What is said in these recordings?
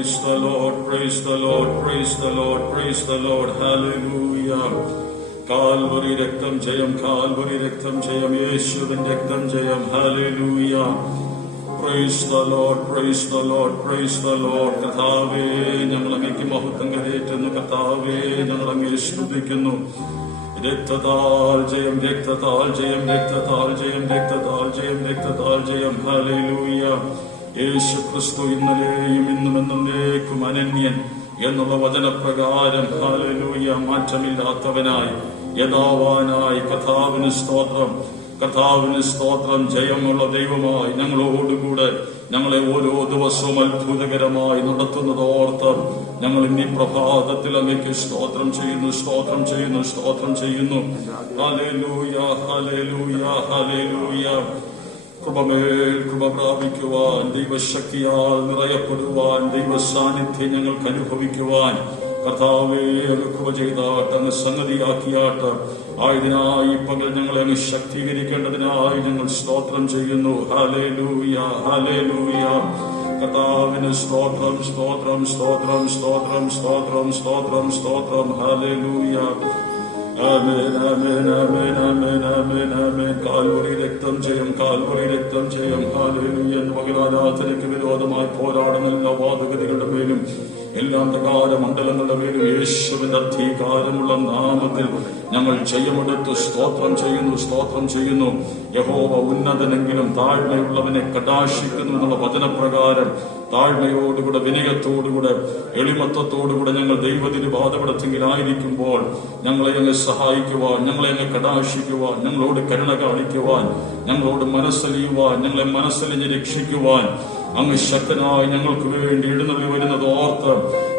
Praise the Lord, praise the Lord, praise the Lord, praise the Lord. Hallelujah. Calvary രക്തം ജയം, Calvary രക്തം ജയം, യേശുവിൻ രക്തം ജയം. Hallelujah. Praise the Lord, praise the Lord, praise the Lord. കർത്താവേ, ഞങ്ങൾ അങ്ങേക്ക് മഹത്വം കരേറ്റുന്നു. കർത്താവേ, ഞങ്ങൾ അങ്ങേ സ്തുതിക്കുന്നു. രക്തത്താൽ ജയം, രക്തത്താൽ ജയം, രക്തത്താൽ ജയം, രക്തത്താൽ ജയം, രക്തത്താൽ ജയം. Hallelujah. യേശു ക്രിസ്തു ഇന്നലെയും ഇന്നും എന്നേക്കും അനന്യൻ എന്നുള്ള വചനപ്രകാരം ഹല്ലേലൂയ മാറ്റമില്ലാത്തവനായി യഥാവാനായി കർത്താവിന് സ്തോത്രം, കർത്താവിന് സ്തോത്രം. ജയമുള്ള ദൈവമായി ഞങ്ങളോടുകൂടെ ഞങ്ങളെ ഓരോ ദിവസവും അത്ഭുതകരമായി നടത്തുന്നതോർത്ത് ഞങ്ങൾ ഇന്നീ പ്രഭാതത്തിൽ അങ്ങേക്ക് സ്തോത്രം ചെയ്യുന്നു, സ്തോത്രം ചെയ്യുന്നു, സ്തോത്രം ചെയ്യുന്നു. ഹല്ലേലൂയ, ഹല്ലേലൂയ, ഹല്ലേലൂയ. കൃപമേൽ കൃപ പ്രാപിക്കുവാൻ, ദൈവശക്തിയാൽ നിറയപ്പെടുവാൻ, ദൈവ സാന്നിധ്യം ഞങ്ങൾക്ക് അനുഭവിക്കുവാൻ കർത്താവേ അങ്ങ് കൃപ ചെയ്താട്ട്, അങ്ങ് സംഗതിയാക്കിയാട്ട് ആയതിനായി പകൽ ഞങ്ങളെ അങ്ങ് ശക്തീകരിക്കേണ്ടതിനായി ഞങ്ങൾ സ്തോത്രം ചെയ്യുന്നു. Hallelujah, hallelujah. കർത്താവിന് സ്തോത്രം, സ്തോത്രം, സ്തോത്രം, സ്തോത്രം, സ്തോത്രം, സ്തോത്രം, സ്തോത്രം. ഹല്ലേലൂയ. ആമേൻ, ആമേൻ, ആമേൻ, ആമേൻ, ആമേൻ, ആമേൻ. കാൽവരി രക്തം ജയം, കാൽവരി രക്തം ജയം. ഹല്ലേലൂയ. മകനാരാധനയ്ക്ക് വിരോധമായി പോരാടുന്ന എല്ലാ വാദഗതികളുടെ മേലും എല്ലാ അന്ധകാര മണ്ഡലങ്ങളുടെ മേലും യേശുവിന്റെ അധികാരമുള്ള നാമത്തിൽ ഞങ്ങൾ ജയമെടുത്ത് സ്തോത്രം ചെയ്യുന്നു, സ്തോത്രം ചെയ്യുന്നു. യഹോവ ഉന്നതനെങ്കിലും താഴ്മയുള്ളവനെ കടാക്ഷിക്കുന്നു എന്നുള്ള വചനപ്രകാരം താഴ്മയോടുകൂടെ, വിനയത്തോടുകൂടെ, എളിമത്വത്തോടുകൂടെ ഞങ്ങൾ ദൈവതിരുപാദപടത്തിലായിരിക്കുമ്പോൾ ഞങ്ങളെ അങ്ങ് സഹായിക്കുവാൻ, ഞങ്ങളെ അങ്ങ് കടാക്ഷിക്കുവാൻ, ഞങ്ങളോട് കരുണ കാണിക്കുവാൻ, ഞങ്ങളോട് മനസ്സലിയുവാൻ, ഞങ്ങളെ മനസ്സലിഞ്ഞ് രക്ഷിക്കുവാൻ അങ്ങ് ശക്തനായി ഞങ്ങൾക്ക് വേണ്ടി എഴുന്നള്ളി വരുന്നത് ഓർത്ത്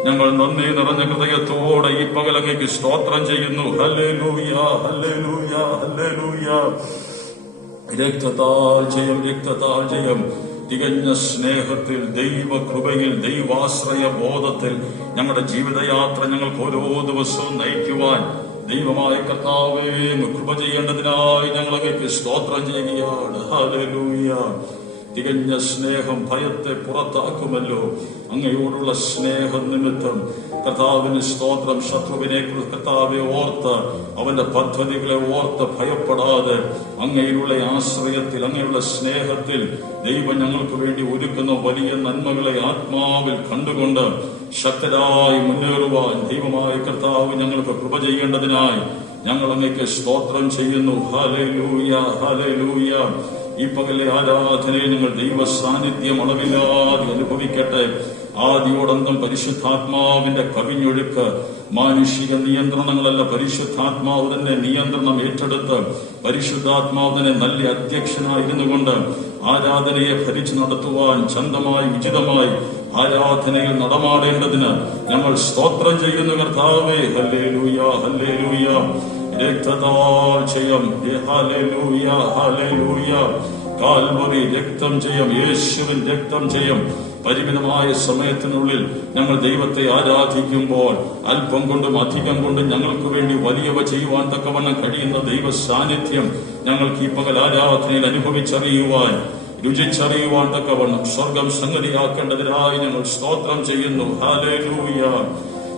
ഞങ്ങൾ നന്ദി നിറഞ്ഞ ഹൃദയത്തോടെ ഈ പകൽ അങ്ങേക്ക് സ്തോത്രം ചെയ്യുന്നു. ഹല്ലേലൂയ, ഹല്ലേലൂയ, ഹല്ലേലൂയ. രക്തത്താൽ ജയം, രക്തത്താൽ ജയം. തികഞ്ഞ സ്നേഹത്തിൽ, ദൈവകൃപയിൽ, ദൈവാശ്രയ ബോധത്തിൽ ഞങ്ങളുടെ ജീവിതയാത്ര ഞങ്ങൾക്ക് ഓരോ ദിവസവും നയിക്കുവാൻ ദൈവമായ കർത്താവേ കൃപ ചെയ്യേണ്ടതിനായി ഞങ്ങൾ അങ്ങേക്ക് സ്തോത്രം ചെയ്യുകയാണ്. ഹല്ലേലൂയ. തികഞ്ഞ സ്നേഹം ഭയത്തെ പുറത്താക്കുമല്ലോ. അങ്ങയോടുള്ള സ്നേഹം നിമിത്തം കർത്താവിന് സ്തോത്രം. ശത്രുവിനെ കർത്താവെ ഓർത്ത്, അവന്റെ പദ്ധതികളെ ഓർത്ത് ഭയപ്പെടാതെ അങ്ങയിലുള്ള ആശ്രയത്തിൽ, അങ്ങയുള്ള സ്നേഹത്തിൽ ദൈവം ഞങ്ങൾക്ക് വേണ്ടി ഒരുക്കുന്ന വലിയ നന്മകളെ ആത്മാവിൽ കണ്ടുകൊണ്ട് ശക്തരായി മുന്നേറുവാൻ ദൈവമായ കർത്താവ് ഞങ്ങൾക്ക് കൃപ ചെയ്യേണ്ടതിനായി ഞങ്ങൾ അങ്ങേക്ക് സ്തോത്രം ചെയ്യുന്നു. Hallelujah, hallelujah. ഈ പകലെ ആരാധനയിൽ ഞങ്ങൾ ദൈവ സാന്നിധ്യം അളവില്ലാതെ അനുഭവിക്കട്ടെ. ആദിയോടന്തം പരിശുദ്ധാത്മാവിന്റെ കവിഞ്ഞൊഴുക്ക്, മാനുഷിക നിയന്ത്രണങ്ങളല്ല, പരിശുദ്ധാത്മാവ് തന്നെ നിയന്ത്രണം ഏറ്റെടുത്ത് പരിശുദ്ധാത്മാവ് തന്നെ നല്ല അധ്യക്ഷനായിരുന്നു കൊണ്ട് ആരാധനയെ ഭരിച്ചു നടത്തുവാൻ ചന്തമായി, ഉചിതമായി ആരാധനയിൽ നടമാടേണ്ടതിന് ഞങ്ങൾ സ്തോത്രം ചെയ്യുന്നു. കർത്താവേ, ഹല്ലേലൂയ, ഹല്ലേലൂയ. രക്തത്താൽ ജയം, ഹല്ലേലൂയ, ഹല്ലേലൂയ. കാൽവരി രക്തം ജയം, യേശുവിൻ രക്തം ജയം. പരിമിതമായ സമയത്തിനുള്ളിൽ ഞങ്ങൾ ദൈവത്തെ ആരാധിക്കുമ്പോൾ അല്പം കൊണ്ടും അധികം കൊണ്ടും ഞങ്ങൾക്ക് വേണ്ടി വലിയവ ചെയ്യുവാൻ തക്കവണ്ണം കഴിയുന്ന ദൈവ സാന്നിധ്യം ഞങ്ങൾക്ക് ഈ പകൽ ആരാധനയിൽ അനുഭവിച്ചറിയുവാൻ, രുചിച്ചറിയുവാൻ തക്കവണ്ണം സ്വർഗം സംഗതിയാക്കേണ്ടതിനായി ഞങ്ങൾ സ്തോത്രം ചെയ്യുന്നു. ഹല്ലേലൂയ,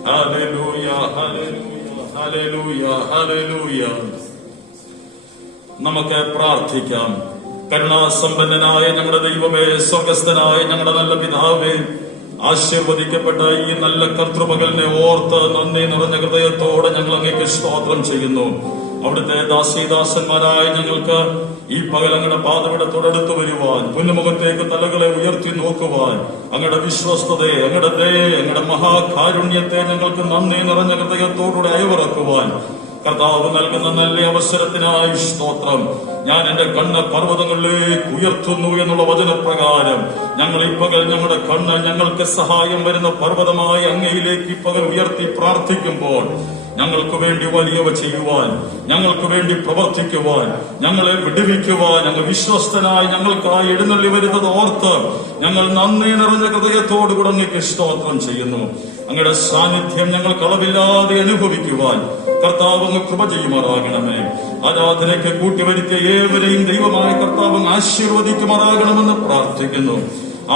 ഹല്ലേലൂയ, ഹല്ലേലൂയ, ഹല്ലേലൂയ, ഹല്ലേലൂയ. നമുക്ക് പ്രാർത്ഥിക്കാം. കരുണാസമ്പന്നനായ ഞങ്ങളുടെ ദൈവമേ, സ്വർഗസ്ഥനായ ഞങ്ങളുടെ നല്ല പിതാവേ, ആശീർവദിക്കപ്പെട്ട ഈ നല്ല കർത്തൃപകലിനെ ഓർത്ത് നന്ദി നിറഞ്ഞ ഹൃദയത്തോടെ ഞങ്ങൾ അങ്ങേക്ക് സ്തോത്രം ചെയ്യുന്നു. അവിടുത്തെ ദാസീദാസന്മാരായ ഞങ്ങൾക്ക് ഈ പകൽ അങ്ങയുടെ പാദപീഠത്തോടടുത്ത് വരുവാൻ, പുന്നുമുഖത്തേക്ക് തലകളെ ഉയർത്തി നോക്കുവാൻ, അങ്ങയുടെ വിശ്വസ്തതയെ, അങ്ങയുടെ ദയെ, അങ്ങയുടെ മഹാകാരുണ്യത്തെ ഞങ്ങൾക്ക് നന്ദി നിറഞ്ഞ ഹൃദയത്തോടുകൂടെ അയവിറക്കുവാൻ കർത്താവ് നൽകുന്ന നല്ല അവസരത്തിനായി സ്തോത്രം. ഞാൻ എന്റെ കണ്ണ് പർവ്വതങ്ങളിലേക്ക് ഉയർത്തുന്നു എന്നുള്ള വചനപ്രകാരം ഞങ്ങൾ ഈ പകൽ ഞങ്ങളുടെ കണ്ണ് ഞങ്ങൾക്ക് സഹായം വരുന്ന പർവ്വതമായി അങ്ങയിലേക്ക് ഈ പകൽ ഉയർത്തി പ്രാർത്ഥിക്കുമ്പോൾ ഞങ്ങൾക്ക് വേണ്ടി വലിയവ ചെയ്യുവാൻ, ഞങ്ങൾക്ക് വേണ്ടി പ്രവർത്തിക്കുവാൻ, ഞങ്ങളെ വിടുവിക്കുവാൻ അങ്ങ് വിശ്വസ്തനായി ഞങ്ങൾക്കായി എഴുന്നള്ളി വരുന്നത് ഓർത്ത് ഞങ്ങൾ നന്ദി നിറഞ്ഞ ഹൃദയത്തോടുകൂടെ അങ്ങേക്ക് സ്തോത്രം ചെയ്യുന്നു. അങ്ങയുടെ സാന്നിധ്യം ഞങ്ങൾക്ക് അളവില്ലാതെ അനുഭവിക്കുവാൻ കർത്താവ് അങ്ങ് കൃപ ചെയ്യുമാറാകണമേ. ആരാധനയ്ക്ക് കൂട്ടിവരുത്തിയ ഏവരെയും ദൈവമായ കർത്താവ് ആശീർവദിക്കുമാറാകണമെന്ന് പ്രാർത്ഥിക്കുന്നു.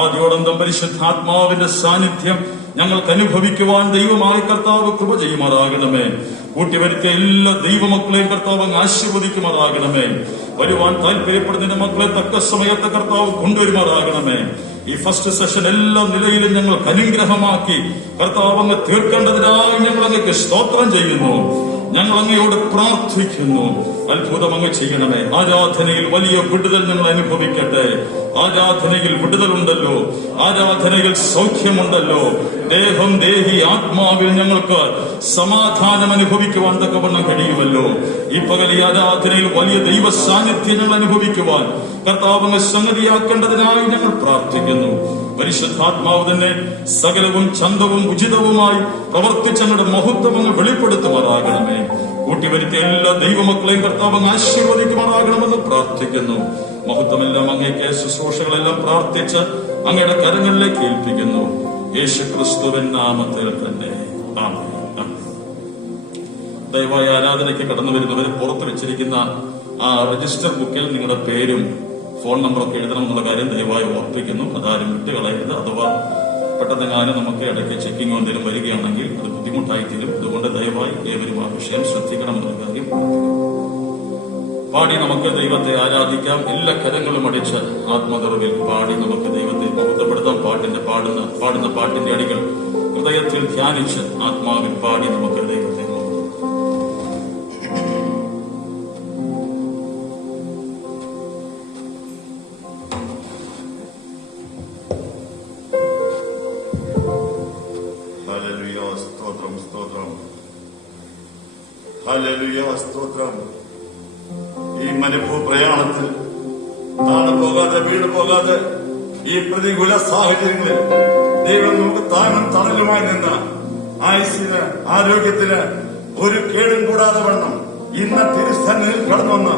ആദ്യോടന്തം പരിശുദ്ധാത്മാവിന്റെ സാന്നിധ്യം ഞങ്ങൾക്ക് അനുഭവിക്കുവാൻ ദൈവമായ കർത്താവ് കൃപ ചെയ്യുമാറാകണമേ. കൂട്ടിവരുത്തിയ എല്ലാ ദൈവമക്കളെയും കർത്താവ് അങ്ങ് ആശീർവദിക്കുമാറാകണമേ. വരുവാൻ താല്പര്യപ്പെടുന്ന മക്കളെ തക്ക സമയത്ത് കർത്താവ് കൊണ്ടുവരുമാറാകണമേ. ഈ ഫസ്റ്റ് സെഷൻ എല്ലാ നിലയിലും ഞങ്ങൾക്ക് അനുഗ്രഹമാക്കി കർത്താവ് അങ്ങ് തീർക്കേണ്ടതിനായി ഞങ്ങൾ അങ്ങക്ക് സ്തോത്രം ചെയ്യുന്നു. ഞങ്ങൾ അങ്ങയോട് പ്രാർത്ഥിക്കുന്നു. അത്ഭുതം അങ്ങ് ചെയ്യണമേ. ആരാധനയിൽ വലിയ വിടുതൽ ഞങ്ങൾ അനുഭവിക്കട്ടെ. ആരാധനയിൽ വിടുതലുണ്ടല്ലോ, ആരാധനയിൽ സൗഖ്യമുണ്ടല്ലോ. ദേഹം, ദേഹി, ആത്മാവിൽ ഞങ്ങൾക്ക് സമാധാനം അനുഭവിക്കുവാൻ തക്കവണ്ണം കഴിയുമല്ലോ. ഈ പകൽ ഈ ആരാധനയിൽ വലിയ ദൈവ സാന്നിധ്യം ഞങ്ങൾ അനുഭവിക്കുവാൻ കർത്താവ് സംഗതിയാക്കേണ്ടതിനായി ഞങ്ങൾ പ്രാർത്ഥിക്കുന്നു. പരിശുദ്ധാത്മാവ് തന്നെ സകലവും ചന്തവും ഉചിതവുമായി പ്രവർത്തിച്ച് ഞങ്ങളുടെ മഹത്വം അങ്ങ് വെളിപ്പെടുത്തുമാറാകണമേ. കൂട്ടിവരുത്തിയ എല്ലാ ദൈവമക്കളെയും കർത്താവ് അങ്ങ് ആശീർവദിക്കുമാറാകണമെന്ന് പ്രാർത്ഥിക്കുന്നു. മഹത്വമെല്ലാം അങ്ങേക്ക്, ശുശ്രൂഷകളെല്ലാം പ്രാർത്ഥിച്ച് അങ്ങയുടെ കരങ്ങളിലേക്ക് ഏൽപ്പിക്കുന്നു. യേശു ക്രിസ്തുവിൻ നാമത്തിൽ തന്നെ ആമേൻ. ദയവായി ആരാധനയ്ക്ക് കടന്നു വരുന്നവർ പുറത്ത് വെച്ചിരിക്കുന്ന ആ രജിസ്റ്റർ ബുക്കിൽ നിങ്ങളുടെ പേരും ഫോൺ നമ്പറൊക്കെ എഴുതണം എന്നുള്ള കാര്യം ദയവായി ഓർപ്പിക്കുന്നു. അതാരും വിട്ടുകളയരുത്. അഥവാ പെട്ടെന്നെങ്ങാനും നമുക്ക് ഇടയ്ക്ക് ചെക്കിങ്ങോ എന്തെങ്കിലും വരികയാണെങ്കിൽ അത് ബുദ്ധിമുട്ടായി തീരും. അതുകൊണ്ട് ദയവായി ഏവരും ആ വിഷയം ശ്രദ്ധിക്കണമെന്നുള്ള കാര്യം പാടി നമുക്ക് ദൈവത്തെ ആരാധിക്കാം. എല്ലാ കരങ്ങളും അടിച്ച് ആത്മനിറവിൽ പാടി നമുക്ക് ദൈവത്തെ മഹത്വപ്പെടുത്താം. പാടുന്ന പാട്ടിന്റെ അടികൾ ഹൃദയത്തിൽ ധ്യാനിച്ച് ആത്മാവിൽ പാടി നമുക്ക് ദൈവത്തെ സ്തോത്രം. ഈ മനുഭൂ പ്രയാണത്തിൽ താണു പോകാതെ വീണു പോകാതെ ഈ പ്രതികൂല സാഹചര്യങ്ങളിൽ ദൈവം നമുക്ക് താങ്ങും തണലുമായി നിന്ന് ആയുസ്സിന്, ആരോഗ്യത്തിന് ഒരു കേടും കൂടാതെ വണ്ണം ഇന്ന് തിരുസന്നിധിയിൽ കടന്നുവന്ന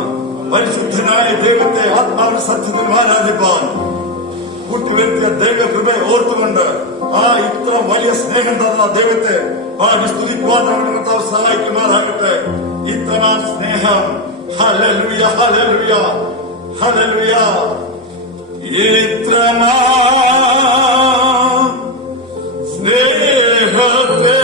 പരിശുദ്ധനായ ദൈവത്തെ ആത്മാവിന്റെ സത്യത്തിൽ ആരാധിപ്പാൻ കൂട്ടിവരുത്തിയ ദൈവകൃപയെ ഓർത്തുകൊണ്ട് ആ ഇത്ര വലിയ സ്നേഹം തന്ന ദൈവത്തെ സ്തുതിക്കുവാൻ നമ്മുടെ കർത്താവ് സഹായിക്കുമാറാകട്ടെ. ഇത്ര സ്നേഹം, ഹല്ലേലൂയ, ഹല്ലേലൂയ, ഹല്ലേലൂയ. ഇത്ര സ്നേഹത്തെ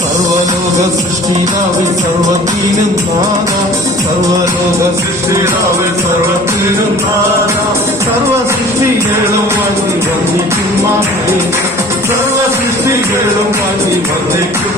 സർവലോക സൃഷ്ടിതാവിൽ സർവത്തിനും നാഥ സർവലോക സൃഷ്ടിതാവ് സർവത്തിലും സർവ സൃഷ്ടികളും വാങ്ങി വന്ദിക്കും സർവ സൃഷ്ടികളും വാങ്ങി വന്ദിക്കും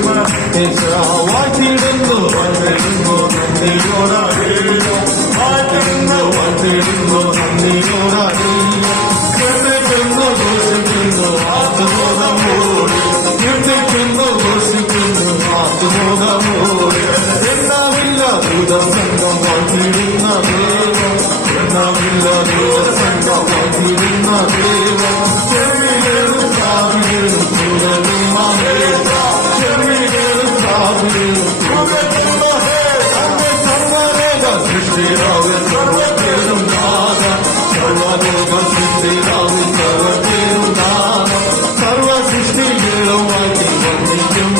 വാഴ്ത്തിടുന്നു വാഴ്ത്തിടുന്നു നന്ദിയോടാടിയോ വാഴ്ത്തിടുന്നു വാഴ്ത്തിടുന്നു നന്ദിയോടാടിയോ കേട്ടിട്ടുന്നു ഘോഷിക്കുന്നു ആത്മബോധമോടി കേട്ടിട്ടുന്നു ഘോഷിക്കുന്നു ആത്മബോധമോടി എണ്ണമില്ല ഭൂതസംഘം വാഴ്ത്തിടുന്ന ദൈവം എണ്ണമില്ല ഭൂതസംഘം വാഴ്ത്തിടുന്ന ദൈവം ചെവികളും കാവികളും ചൂടലും ചെവികളും കാവികളും സർവലോക സൃഷ്ടിരാവ് സർവത്തിലും നാദം സർവലോക സൃഷ്ടിരാവ് സർവത്തിലും നാദം സർവ സൃഷ്ടികളും വാങ്ങി വന്ദിക്കും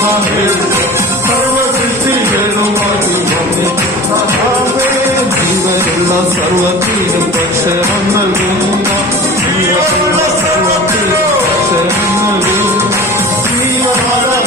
സർവ സൃഷ്ടികളും വാങ്ങി വന്ദിക്കും ജീവനുള്ള സർവത്തിലും ഭക്ഷണം നൽകുന്ന ജീവനുള്ള സർവത്തിലും ഭക്ഷണം നൽകുന്ന ജീവനാഥ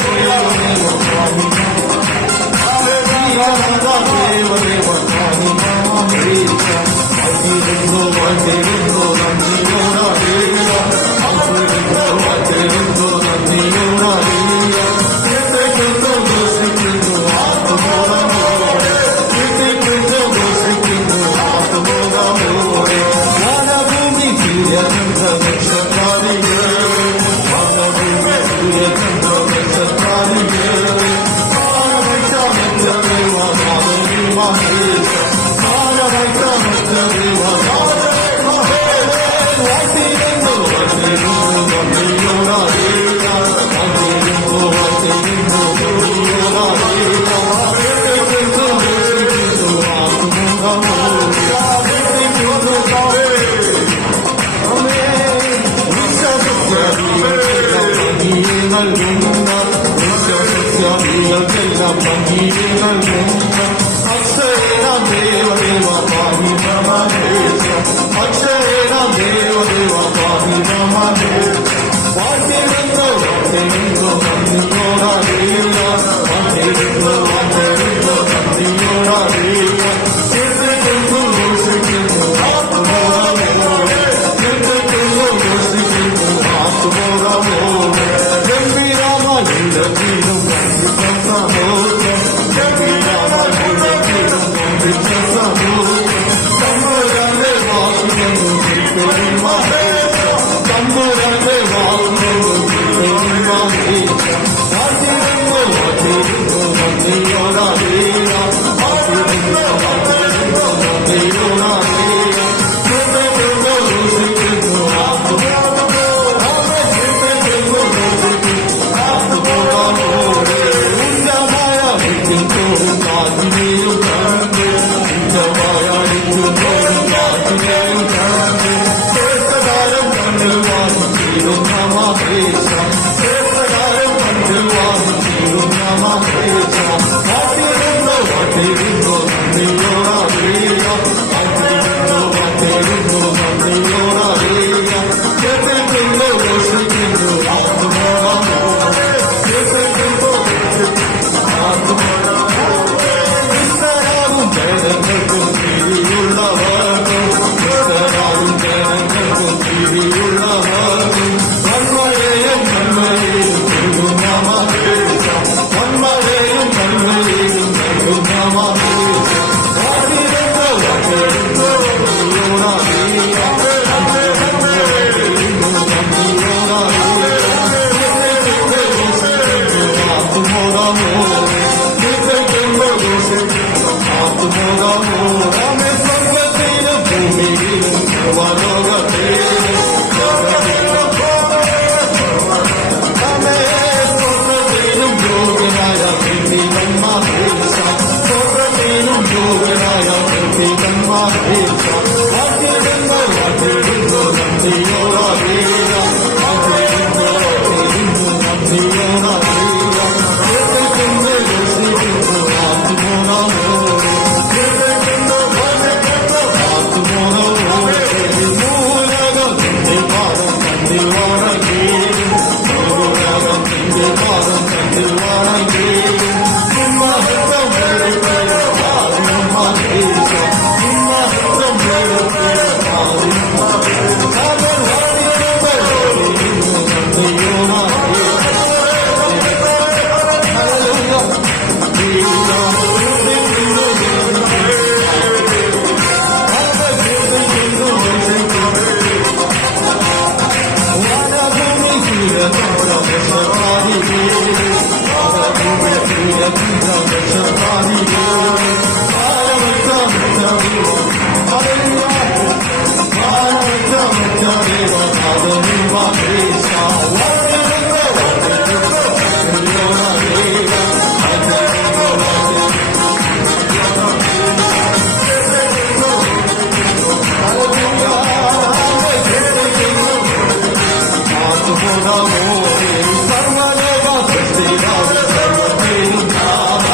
സർവലോക സൃഷ്ടിയാവ് സർവ്വത്തിനും നാഥ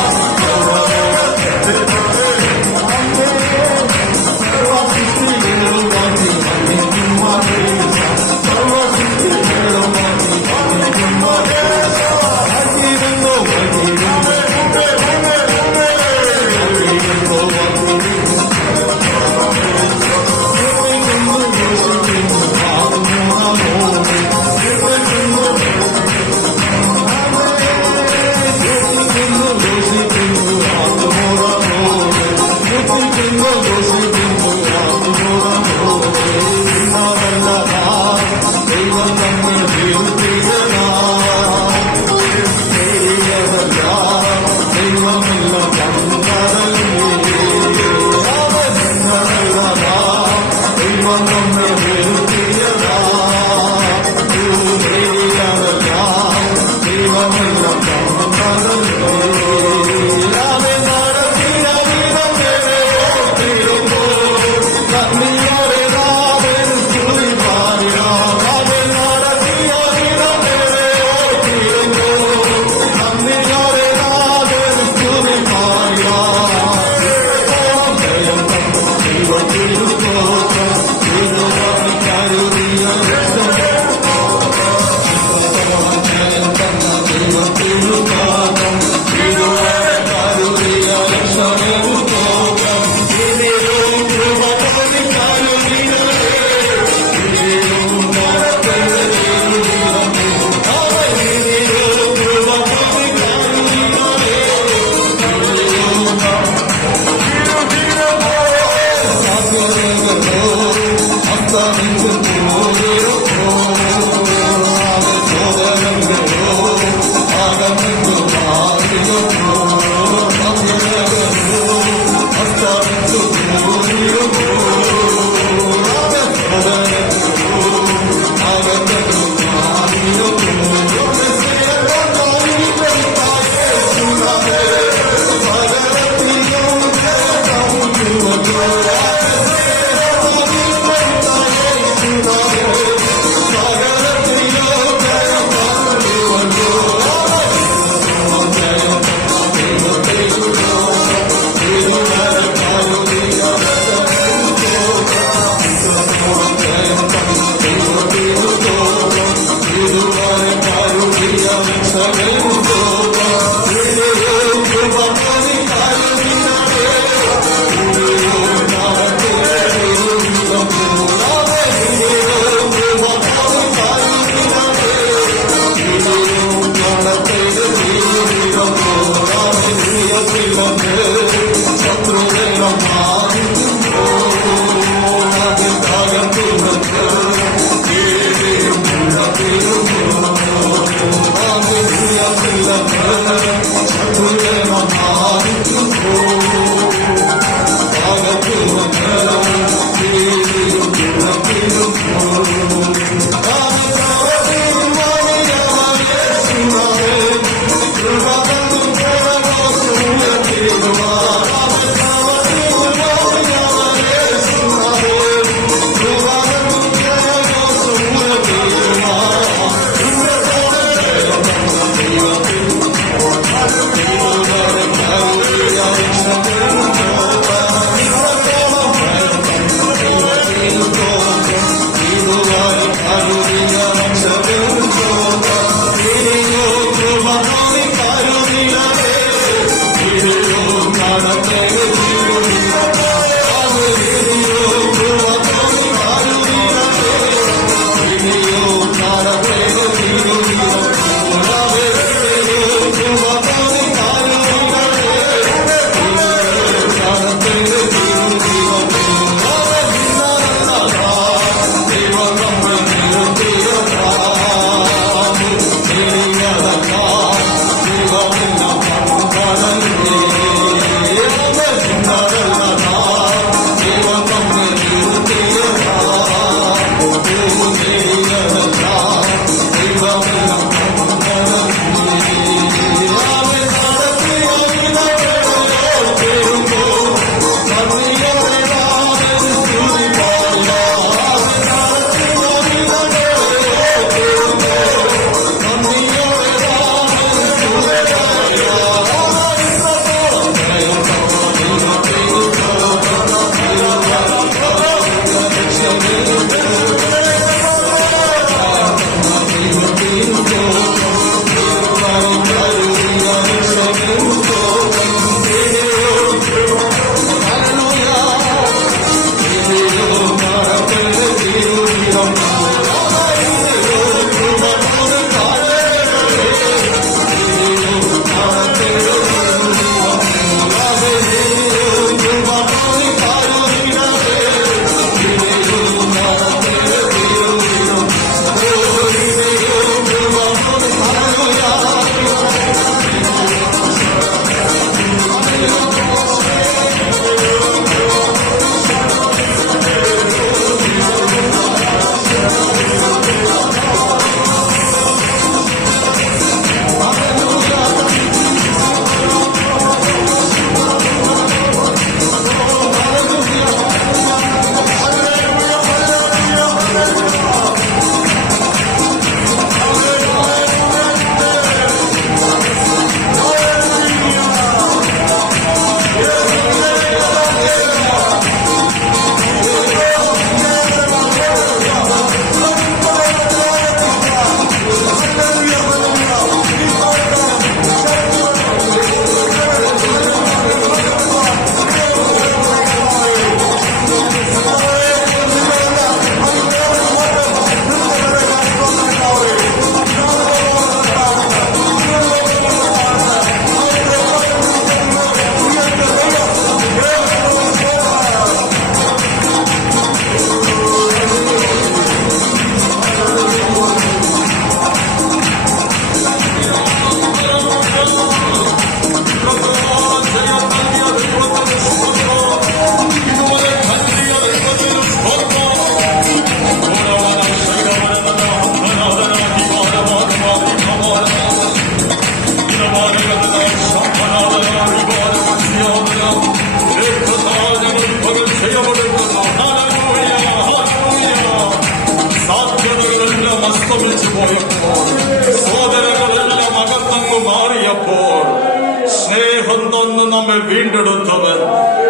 നമ്മെ വീണ്ടെടുത്തവൻ,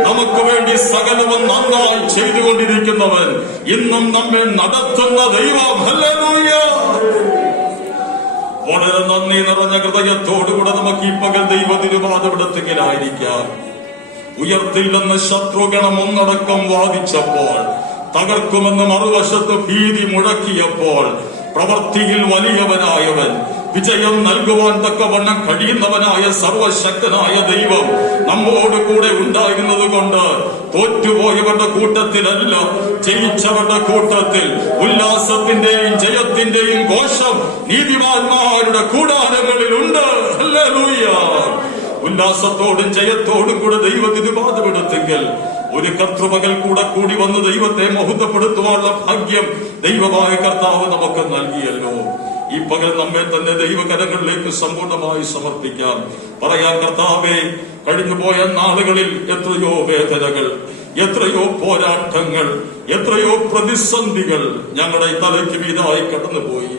നമുക്ക് വേണ്ടി സകലവും നന്നായി ചെയ്തുകൊണ്ടിരിക്കുന്നവൻ, ഇന്നും നമ്മെ നടത്തുന്ന ദൈവം. ഹല്ലേലൂയ. വളരെ നന്ദി നിറഞ്ഞ ഹൃദയത്തോടുകൂടെ നമുക്ക് ഈ പകൽ ദൈവ തിരുപാദപീഠത്തിലായിരിക്കാം. ഉയർത്തില്ലെന്ന് ശത്രുഗണം ഒന്നടക്കം വാദിച്ചപ്പോൾ, തകർക്കുമെന്ന് മറുവശത്ത് ഭീതി മുഴക്കിയപ്പോൾ, പ്രവൃത്തിയിൽ വലിയവനായവൻ, വിജയം നൽകുവാൻ തക്കവണ്ണം കഴിയുന്നവനായ സർവശക്തനായ ദൈവം നമ്മോട് കൂടെ ഉണ്ടായിരുന്നത് കൊണ്ട് തോറ്റുപോയവരുടെ കൂട്ടത്തിലല്ല, ജയിച്ചവരുടെ കൂട്ടത്തിൽ ഉല്ലാസത്തിന്റെയും ജയത്തിന്റെയും ഘോഷം നീതിമാന്മാരുടെ കൂടാരങ്ങളിലുണ്ട്. ഹല്ലേലൂയ. ഉല്ലാസത്തോടും ജയത്തോടും കൂടെ ദൈവത്തിന് പാതമെടുത്തെങ്കിൽ ഒരു കർത്തൃപകൽ കൂടെ കൂടി വന്ന് ദൈവത്തെ മഹത്വപ്പെടുത്തുവാനുള്ള ഭാഗ്യം ദൈവമായ കർത്താവ് നമുക്ക് നൽകിയല്ലോ. ഈ പകൽ നമ്മെ തന്നെ ദൈവകരങ്ങളിലേക്ക് സമ്പൂർണമായി സമർപ്പിക്കാം. പറയാൻ, കർത്താവേ, കഴിഞ്ഞുപോയ നാളുകളിൽ എത്രയോ വേദനകൾ, എത്രയോ പോരാട്ടങ്ങൾ, എത്രയോ പ്രതിസന്ധികൾ ഞങ്ങളുടെ തലയ്ക്ക് മീതായി കടന്നുപോയി.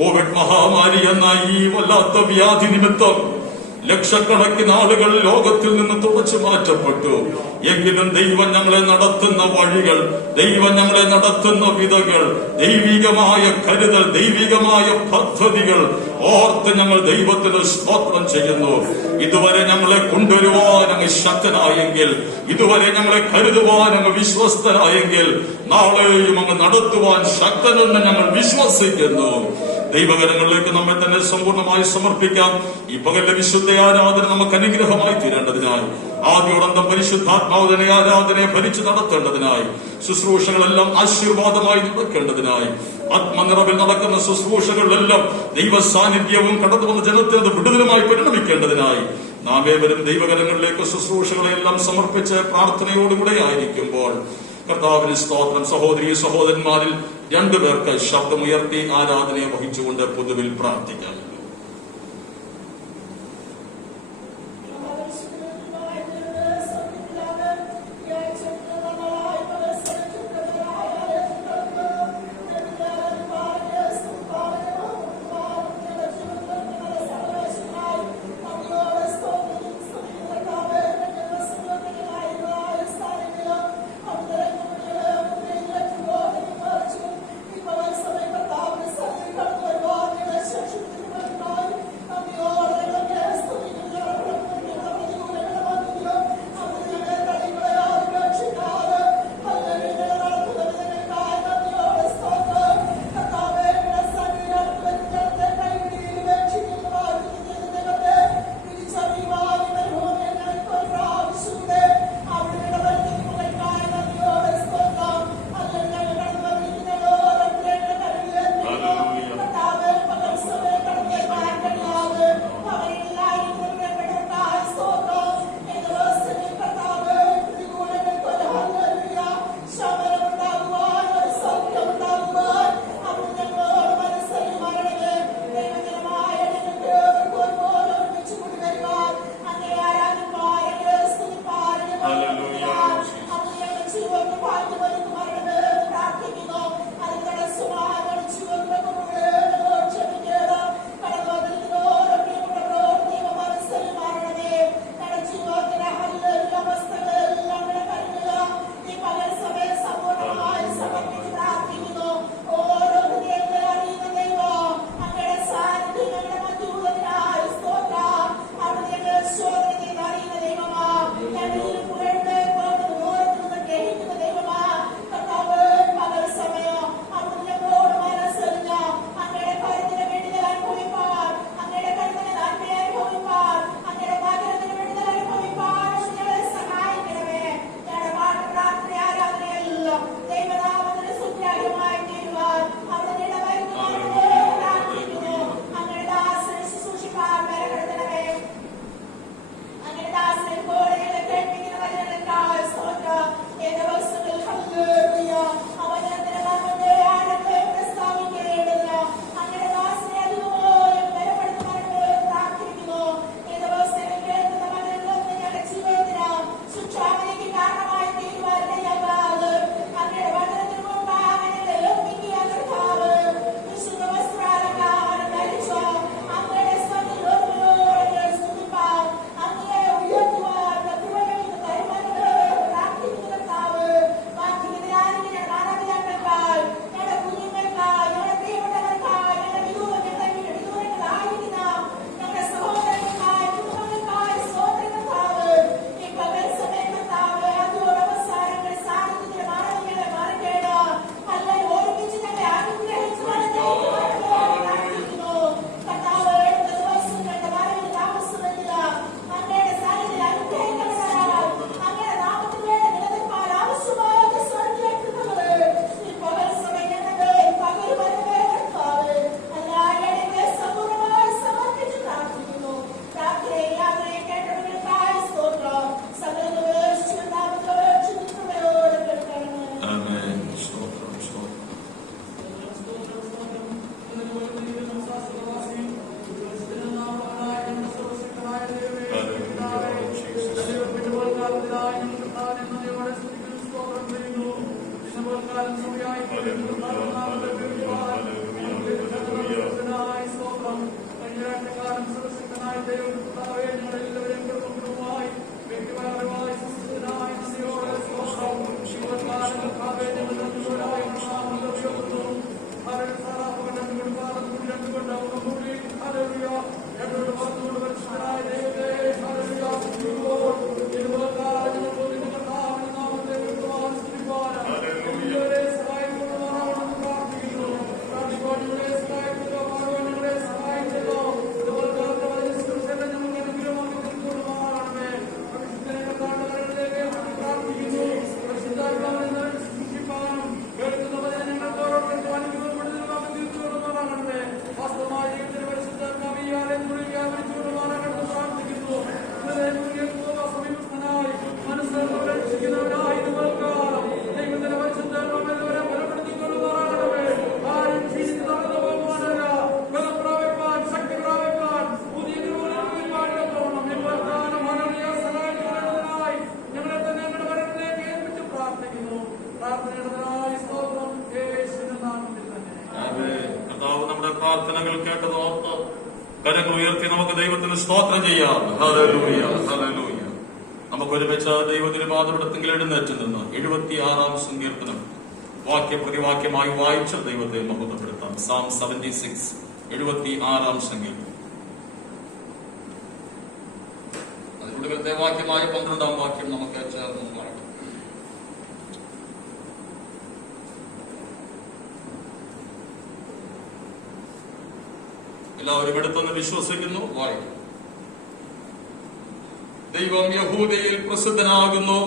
കോവിഡ് മഹാമാരി എന്ന ഈ വല്ലാത്ത വ്യാധി നിമിത്തം ലക്ഷക്കണക്കിന് ആളുകൾ ലോകത്തിൽ നിന്ന് തുടച്ചു മാറ്റപ്പെട്ടു. എങ്കിലും ദൈവം ഞങ്ങളെ നടത്തുന്ന വഴികൾ, ദൈവം ഞങ്ങളെ നടത്തുന്ന വിധങ്ങൾ, ദൈവികമായ കരുതൽ, ദൈവികമായ പദ്ധതികൾ ഓർത്ത് ഞങ്ങൾ ദൈവത്തിന് സ്തോത്രം ചെയ്യുന്നു. ഇതുവരെ ഞങ്ങളെ കൊണ്ടുവരുവാൻ അങ്ങ് ശക്തനായെങ്കിൽ, ഇതുവരെ ഞങ്ങളെ കരുതുവാൻ അങ്ങ് വിശ്വസ്തനായെങ്കിൽ, നാളെയും അങ്ങ് നടത്തുവാൻ ശക്തനെന്ന് ഞങ്ങൾ വിശ്വസിക്കുന്നു. ദൈവകരങ്ങളിലേക്ക് നമ്മെ തന്നെ സമ്പൂർണ്ണമായി സമർപ്പിക്കാം. ഈ പകലിന്റെ വിശുദ്ധ ആരാധന നമുക്ക് അനുഗ്രഹമായി തീരേണ്ടതിനായി, ആദ്യോടന്തം പരിശുദ്ധാത്മാവിനെ ആരാധനയെ ഭരിച്ചു നടത്തേണ്ടതിനായി, ശുശ്രൂഷകളെല്ലാം ആശീർവാദമായി നടക്കേണ്ടതിനായി, ആത്മനിറവിൽ നടക്കുന്ന ശുശ്രൂഷകളിലെല്ലാം ദൈവ സാന്നിധ്യവും കടന്നു വന്ന ജനത്തിന് വിടുതലുമായി പരിണമിക്കേണ്ടതിനായി നാം ഏവരും ദൈവകരങ്ങളിലേക്ക് ശുശ്രൂഷകളെല്ലാം സമർപ്പിച്ച് പ്രാർത്ഥനയോടുകൂടെ ആയിരിക്കുമ്പോൾ കർത്താവിന് സ്തോത്രം. സഹോദരീ സഹോദരന്മാരിൽ രണ്ടുപേർക്ക് ശബ്ദമുയർത്തി ആരാധനയെ വഹിച്ചുകൊണ്ട് പൊതുവിൽ പ്രാർത്ഥിക്കാം. പ്രാർത്ഥനകൾ കേട്ടത് ഓർത്ത് കരങ്ങൾ ഉയർത്തി നമുക്ക് ദൈവത്തിന് സ്തോത്രം ചെയ്യാം. Hallelujah, hallelujah. നമുക്ക് ഒരുമിച്ച് ദൈവത്തിന് പാദപീഠത്തിൽ എഴുന്നേറ്റ് നിന്ന് 76 സങ്കീർത്തനം വാക്യപ്രതിവാക്യമായി വായിച്ച് ദൈവത്തെ മഹത്വപ്പെടുത്താം. Psalm 76, 76 സങ്കീർത്തനം. അതിലൂടെ വാക്യമായ 12 വാക്യം നമുക്ക് ചേർന്ന് വായിക്കാം. എല്ലാവരും എടുത്തെന്ന് വിശ്വസിക്കുന്നു. വായിക്കും. ദൈവം യഹൂദയിൽ പ്രസിദ്ധനാകുന്നു,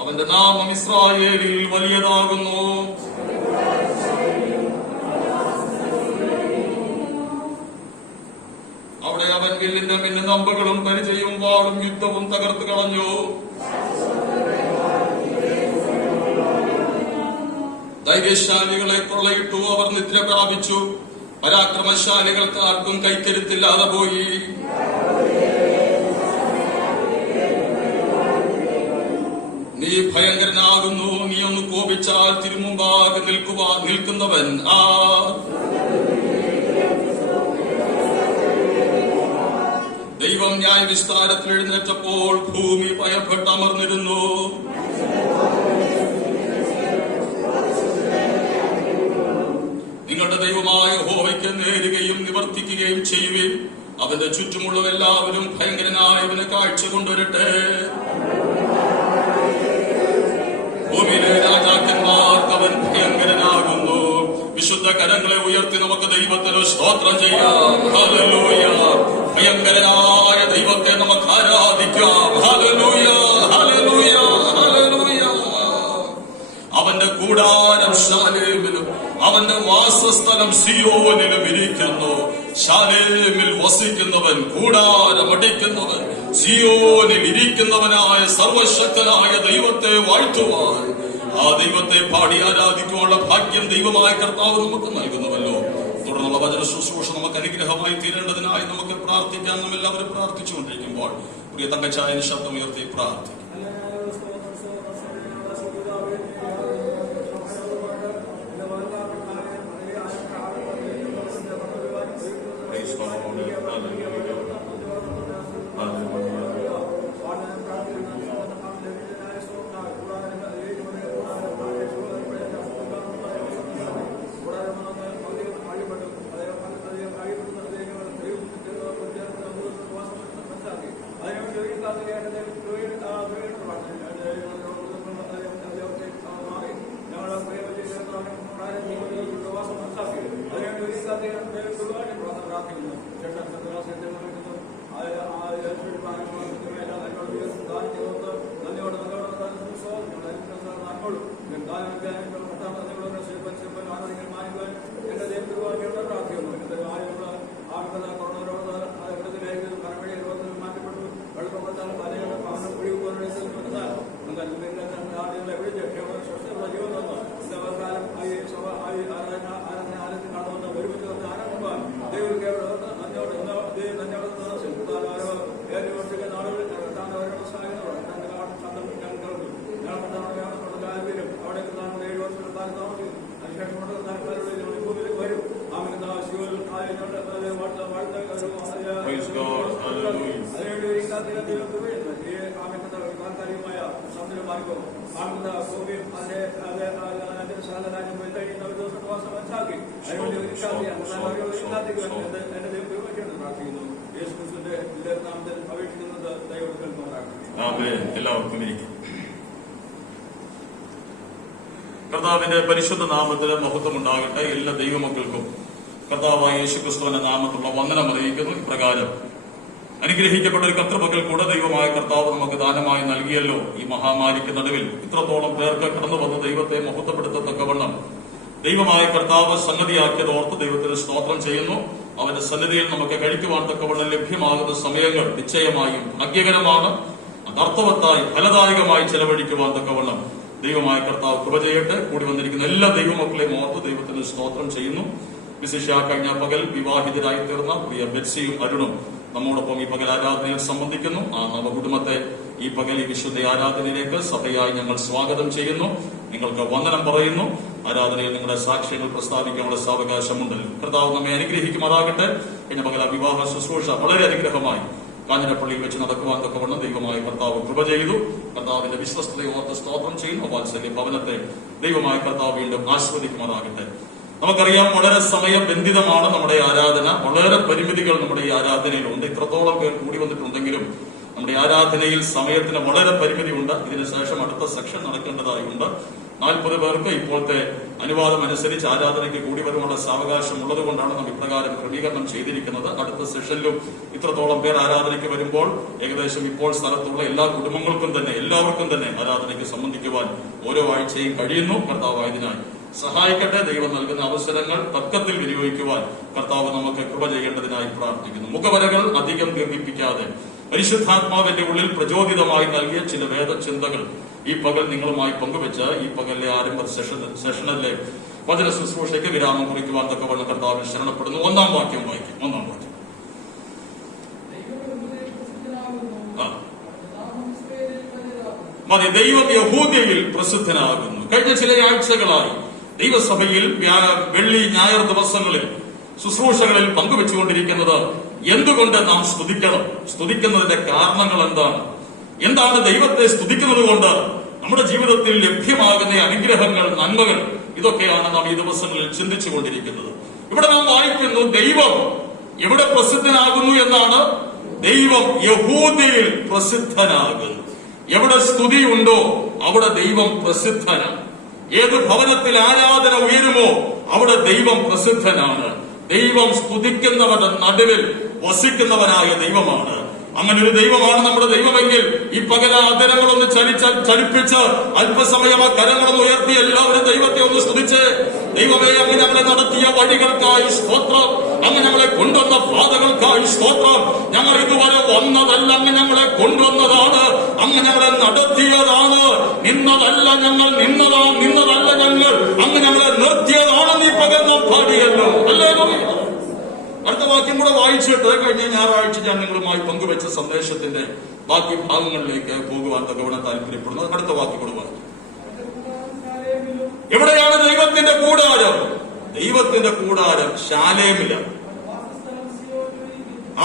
അവന്റെ നാമം ഇസ്രായേലിൽ വലിയതാകുന്നു. അവിടെ അവൻ വില്ലിന്റെ മിന്നുനമ്പുകളും പരിചയവും വാളും യുദ്ധവും തകർത്ത് കളഞ്ഞു. ധൈര്യശാലികളെ കൊള്ളയിട്ടു, അവർ നിദ്ര പ്രാപിച്ചു. പരാക്രമശാലികൾക്ക് ആർക്കും കൈക്കരുത്തില്ലാതെ പോയി. നീ ഭയങ്കരനാകുന്നു, നീ ഒന്ന് കോപിച്ചാൽ തിരുമുമ്പാകെ നിൽക്കുന്നവൻ ആ. ദൈവം ന്യായവിസ്താരത്തിൽ എഴുന്നേറ്റപ്പോൾ ഭൂമി ഭയപ്പെട്ടമർന്നിരുന്നു. നിങ്ങളുടെ ദൈവമായ യഹോവയ്ക്ക് നേരുകയും നിവർത്തിക്കുകയും ചെയ്യുവിൻ. അവന്റെ ചുറ്റുമുള്ളവരെല്ലാവരും ഭയങ്കരനായവന് കാഴ്ച കൊണ്ടുവരട്ടെ. ഭൂമിയിലെ രാജാക്കന്മാർക്ക് അവൻ ഭയങ്കരനാകുന്നു. വിശുദ്ധ കരങ്ങളെ ഉയർത്തി നമുക്ക് ദൈവത്തിന് സ്തോത്രം ചെയ്യാം. ഹല്ലേലൂയ. ഭയങ്കരനായ ദൈവത്തെ നമുക്ക് ആരാധിക്കാം. ഹല്ലേലൂയ, ഹല്ലേലൂയ, ഹല്ലേലൂയ. അവന്റെ കൂടാരം ശാലേമിലും അവന്റെ വാസസ്ഥലം സിയോനിലും ഇരിക്കുന്നു. ശാലേമിൽ വസിക്കുന്നവൻ, കൂടാരമടിക്കുന്നവൻ, സിയോനിൽ ഇരിക്കുന്നവനായ സർവശക്തനായ ദൈവത്തെ വാഴ്ത്തുവാൻ, ആ ദൈവത്തെ പാടി ആരാധിക്കുവാനുള്ള ഭാഗ്യം ദൈവമായ കർത്താവ് നമുക്ക് നൽകുന്നുവല്ലോ. തുടർന്നുള്ള വചന ശുശ്രൂഷ നമുക്ക് അനുഗ്രഹമായി തീരേണ്ടതിനായി നമുക്ക് പ്രാർത്ഥിക്കാൻ നാം എല്ലാവരും പ്രാർത്ഥിച്ചുകൊണ്ടിരിക്കുമ്പോൾ പ്രിയ തങ്കച്ചായ ശബ്ദം ഉയർത്തി പ്രാർത്ഥിക്കും. അതിനു എല്ലാവർക്കും ഇരിക്കും. കർത്താവിന്റെ പരിശുദ്ധ നാമത്തിന് മഹത്വം ഉണ്ടാകട്ടെ. എല്ലാ ദൈവമക്കൾക്കും കർത്താവായ യേശുക്രിസ്തുവിന്റെ നാമത്തിലുള്ള വന്ദനം അറിയിക്കുന്നു. ഇപ്രകാരം അനുഗ്രഹിക്കപ്പെട്ട ഒരു കർത്തൃപകൽ കൂടെ ദൈവമായ കർത്താവ് നമുക്ക് ദാനമായി നൽകിയല്ലോ. ഈ മഹാമാരിക്ക് നടുവിൽ ഇത്രത്തോളം പേർക്ക് കടന്നു വന്ന് ദൈവത്തെ മഹത്വപ്പെടുത്തത്തക്കവണ്ണം ദൈവമായ കർത്താവ് സന്നദ്ധിയാക്കിയത് ഓർത്ത് ദൈവത്തിന് സ്തോത്രം ചെയ്യുന്നു. അവന്റെ സന്നിധിയിൽ നമുക്ക് കഴിക്കുവാൻ തക്കവണ്ണം ലഭ്യമാകുന്ന സമയങ്ങൾ നിശ്ചയമായും ഭാഗ്യകരമാണ്. അർത്ഥവത്തായി ഫലദായകമായി ചെലവഴിക്കുവാൻ തക്കവണ്ണം ദൈവമായ കർത്താവ് കൃപ ചെയ്യട്ടെ. കൂടി വന്നിരിക്കുന്ന എല്ലാ ദൈവമക്കളെയും ഓർത്ത് ദൈവത്തിന് സ്തോത്രം ചെയ്യുന്നു. വിശേഷ കഴിഞ്ഞ പകൽ വിവാഹിതരായി തീർന്ന പ്രിയ ബെറ്റ്സിയും അരുണും നമ്മോടൊപ്പം ഈ പകൽ ആരാധനയിൽ സംബന്ധിക്കുന്നു. ആ നവകുടുംബത്തെ ഈ പകൽ ഈ വിശുദ്ധ ആരാധനയിലേക്ക് സഭയായി ഞങ്ങൾ സ്വാഗതം ചെയ്യുന്നു. നിങ്ങൾക്ക് വന്ദനം പറയുന്നു. ആരാധനയിൽ നിങ്ങളുടെ സാക്ഷ്യങ്ങൾ പ്രസ്താവിക്കാനുള്ള സാവകാശമുണ്ടല്ലോ. കർത്താവ് നമ്മെ അനുഗ്രഹിക്കുമാറാകട്ടെ. കഴിഞ്ഞ പകൽ വിവാഹ ശുശ്രൂഷ വളരെ അനുഗ്രഹമായി കാഞ്ഞിരപ്പള്ളിയിൽ വെച്ച് നടക്കുവാൻ തക്കവണ്ണം ദൈവമായ കർത്താവ് കൃപ ചെയ്തു. കർത്താവിന്റെ വിശ്വസ്തതയെ ഓർത്ത് സ്തോത്രം ചെയ്യുന്നു. വാത്സല്യ ഭവനത്തെ ദൈവമായ കർത്താവ് വീണ്ടും ആസ്വദിക്കുമാറാകട്ടെ. നമുക്കറിയാം, വളരെ സമയബന്ധിതമാണ് നമ്മുടെ ആരാധന. വളരെ പരിമിതികൾ നമ്മുടെ ഈ ആരാധനയിലുണ്ട്. ഇത്രത്തോളം പേർ കൂടി വന്നിട്ടുണ്ടെങ്കിലും നമ്മുടെ ആരാധനയിൽ സമയത്തിന് വളരെ പരിമിതിയുണ്ട്. ഇതിനുശേഷം അടുത്ത സെക്ഷൻ നടക്കേണ്ടതായുണ്ട്. 40 പേർക്ക് ഇപ്പോഴത്തെ അനുവാദം അനുസരിച്ച് ആരാധനയ്ക്ക് കൂടി വരുവാനുള്ള സാവകാശം ഉള്ളത് കൊണ്ടാണ് നാം ഇപ്രകാരം ക്രമീകരണം ചെയ്തിരിക്കുന്നത്. അടുത്ത സെഷനിലും ഇത്രത്തോളം പേർ ആരാധനയ്ക്ക് വരുമ്പോൾ ഏകദേശം ഇപ്പോൾ സ്ഥലത്തുള്ള എല്ലാ കുടുംബങ്ങൾക്കും തന്നെ എല്ലാവർക്കും തന്നെ ആരാധനയ്ക്ക് സംബന്ധിക്കുവാൻ ഓരോ ആഴ്ചയും കഴിയുന്നു. കർത്താവായതിനായി സഹായിക്കട്ടെ. ദൈവം നൽകുന്ന അവസരങ്ങൾ തക്കത്തിൽ വിനിയോഗിക്കുവാൻ കർത്താവ് നമുക്ക് കൃപ ചെയ്യേണ്ടതിനായി പ്രാർത്ഥിക്കുന്നു. മുഖവരകൾ അധികം ദീർഘിപ്പിക്കാതെ പരിശുദ്ധാത്മാവിന്റെ ഉള്ളിൽ പ്രചോദിതമായി നൽകിയ ചില വേദചിന്തകൾ ഈ പകൽ നിങ്ങളുമായി പങ്കുവെച്ച് ഈ പകലിലെ ആരംഭ സെഷനിലെ വചന ശുശ്രൂഷയ്ക്ക് വിരാമം കുറിക്കുവാൻ തക്കവണ്ണം കർത്താവിൽ ശരണപ്പെടുന്നു. 1-ാം വാക്യം വായിക്കും. 1-ാം വാക്യം. മതി. ദൈവം യഹൂദയിൽ പ്രസിദ്ധനാകുന്നു. കഴിഞ്ഞ ചില ആഴ്ചകളായി ദൈവസഭയിൽ വെള്ളി ഞായർ ദിവസങ്ങളിൽ ശുശ്രൂഷകളിൽ പങ്കുവെച്ചുകൊണ്ടിരിക്കുന്നത് എന്തുകൊണ്ട് നാം സ്തുതിക്കണം, സ്തുതിക്കുന്നതിന്റെ കാരണങ്ങൾ എന്താണ് ദൈവത്തെ സ്തുതിക്കുന്നത് കൊണ്ട് നമ്മുടെ ജീവിതത്തിൽ ലഭ്യമാകുന്ന അനുഗ്രഹങ്ങൾ, നന്മകൾ, ഇതൊക്കെയാണ് നാം ഈ ദിവസങ്ങളിൽ ചിന്തിച്ചുകൊണ്ടിരിക്കുന്നത്. ഇവിടെ നാം വായിക്കുന്നു, ദൈവം എവിടെ പ്രസിദ്ധനാകുന്നു എന്നാണ്. ദൈവം യഹൂദയിൽ പ്രസിദ്ധനാകുന്നു. എവിടെ സ്തുതിയുണ്ടോ അവിടെ ദൈവം പ്രസിദ്ധനാണ്. ഏത് ഭവനത്തിൽ ആരാധന ഉയരുമോ അവിടെ ദൈവം പ്രസിദ്ധനാണ്. ദൈവം സ്തുതിക്കുന്നവരുടെ നടുവിൽ വസിക്കുന്നവനായ ദൈവമാണ്. അങ്ങനെ ഒരു ദൈവമാണ് നമ്മുടെ ദൈവമെങ്കിൽ ഈ പകല ആദരങ്ങളൊന്ന് ചലിപ്പിച്ച് അല്പസമയം ആ കരങ്ങളൊന്ന് ഉയർത്തി എല്ലാവരും ദൈവത്തെ ഒന്ന് സ്തുതിച്ച്, ദൈവമേ, അങ്ങ് ഞങ്ങളെ നടത്തിയ വഴികൾക്കായി സ്തോത്രം, അങ്ങ് ഞങ്ങളെ കൊണ്ടുവന്ന പാതകൾക്കായി സ്തോത്രം. ഞങ്ങൾ ഇതുവരെ വന്നതല്ല, അങ്ങ് ഞങ്ങളെ കൊണ്ടുവന്നതാണ്, അങ്ങ് ഞങ്ങളെ നടത്തിയതാണ്. നിന്നതല്ല ഞങ്ങൾ, നിന്നതല്ല ഞങ്ങൾ, അങ്ങ് ഞങ്ങളെ നിർത്തിയതാണ്. നീ പകൽ നാം പാടിയല്ലോ. അല്ലേ? അടുത്ത വാക്യം കൂടെ വായിച്ചിട്ട് കഴിഞ്ഞ ഞായറാഴ്ച ഞാൻ നിങ്ങളുമായി പങ്കുവെച്ച സന്ദേശത്തിന്റെ ബാക്കി ഭാഗങ്ങളിലേക്ക് പോകുവാൻ തക്കവണ്ണം താല്പര്യപ്പെടുന്നു. അടുത്ത വാക്യം കൂടെ വായിക്കും. എവിടെയാണ് ദൈവത്തിന്റെ കൂടാരം? ദൈവത്തിന്റെ കൂടാരം ശാലേമിലാണ്.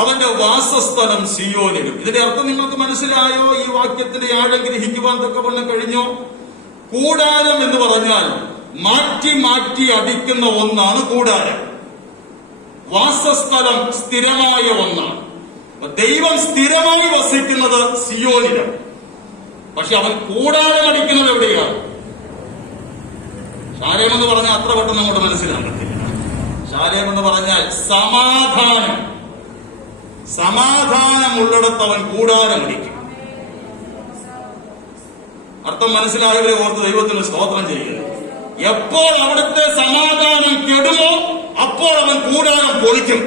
അവന്റെ വാസസ്ഥലം സിയോനിലും. ഇതിന്റെ അർത്ഥം നിങ്ങൾക്ക് മനസ്സിലായോ? ഈ വാക്യത്തിന്റെ ആഴം ഗ്രഹിക്കുവാൻ തക്കവണ്ണം കഴിഞ്ഞോ? കൂടാരം എന്ന് പറഞ്ഞാൽ മാറ്റി മാറ്റി അടിക്കുന്ന ഒന്നാണ് കൂടാരം. വാസസ്ഥലം സ്ഥിരമായ ഒന്നാണ്. ദൈവം സ്ഥിരമായി വസിക്കുന്നത് സിയോനിലാണ്. പക്ഷെ അവൻ കൂടാരം അടിക്കുന്നത് എവിടെയാണ്? ശാലേം എന്ന് പറഞ്ഞാൽ അത്ര പെട്ടെന്ന് അങ്ങോട്ട് മനസ്സിലാകത്തില്ല. ശാലേം എന്ന് പറഞ്ഞാൽ സമാധാനമുള്ളിടത്ത് അവൻ കൂടാരം അടിക്കും. അർത്ഥം മനസ്സിലായവരെ ഓർത്ത് ദൈവത്തിന് സ്തോത്രം ചെയ്യുന്നു. എപ്പോൾ അവിടുത്തെ സമാധാനം കെടുമോ അപ്പോൾ അവൻ കൂടാരം പൊളിക്കും.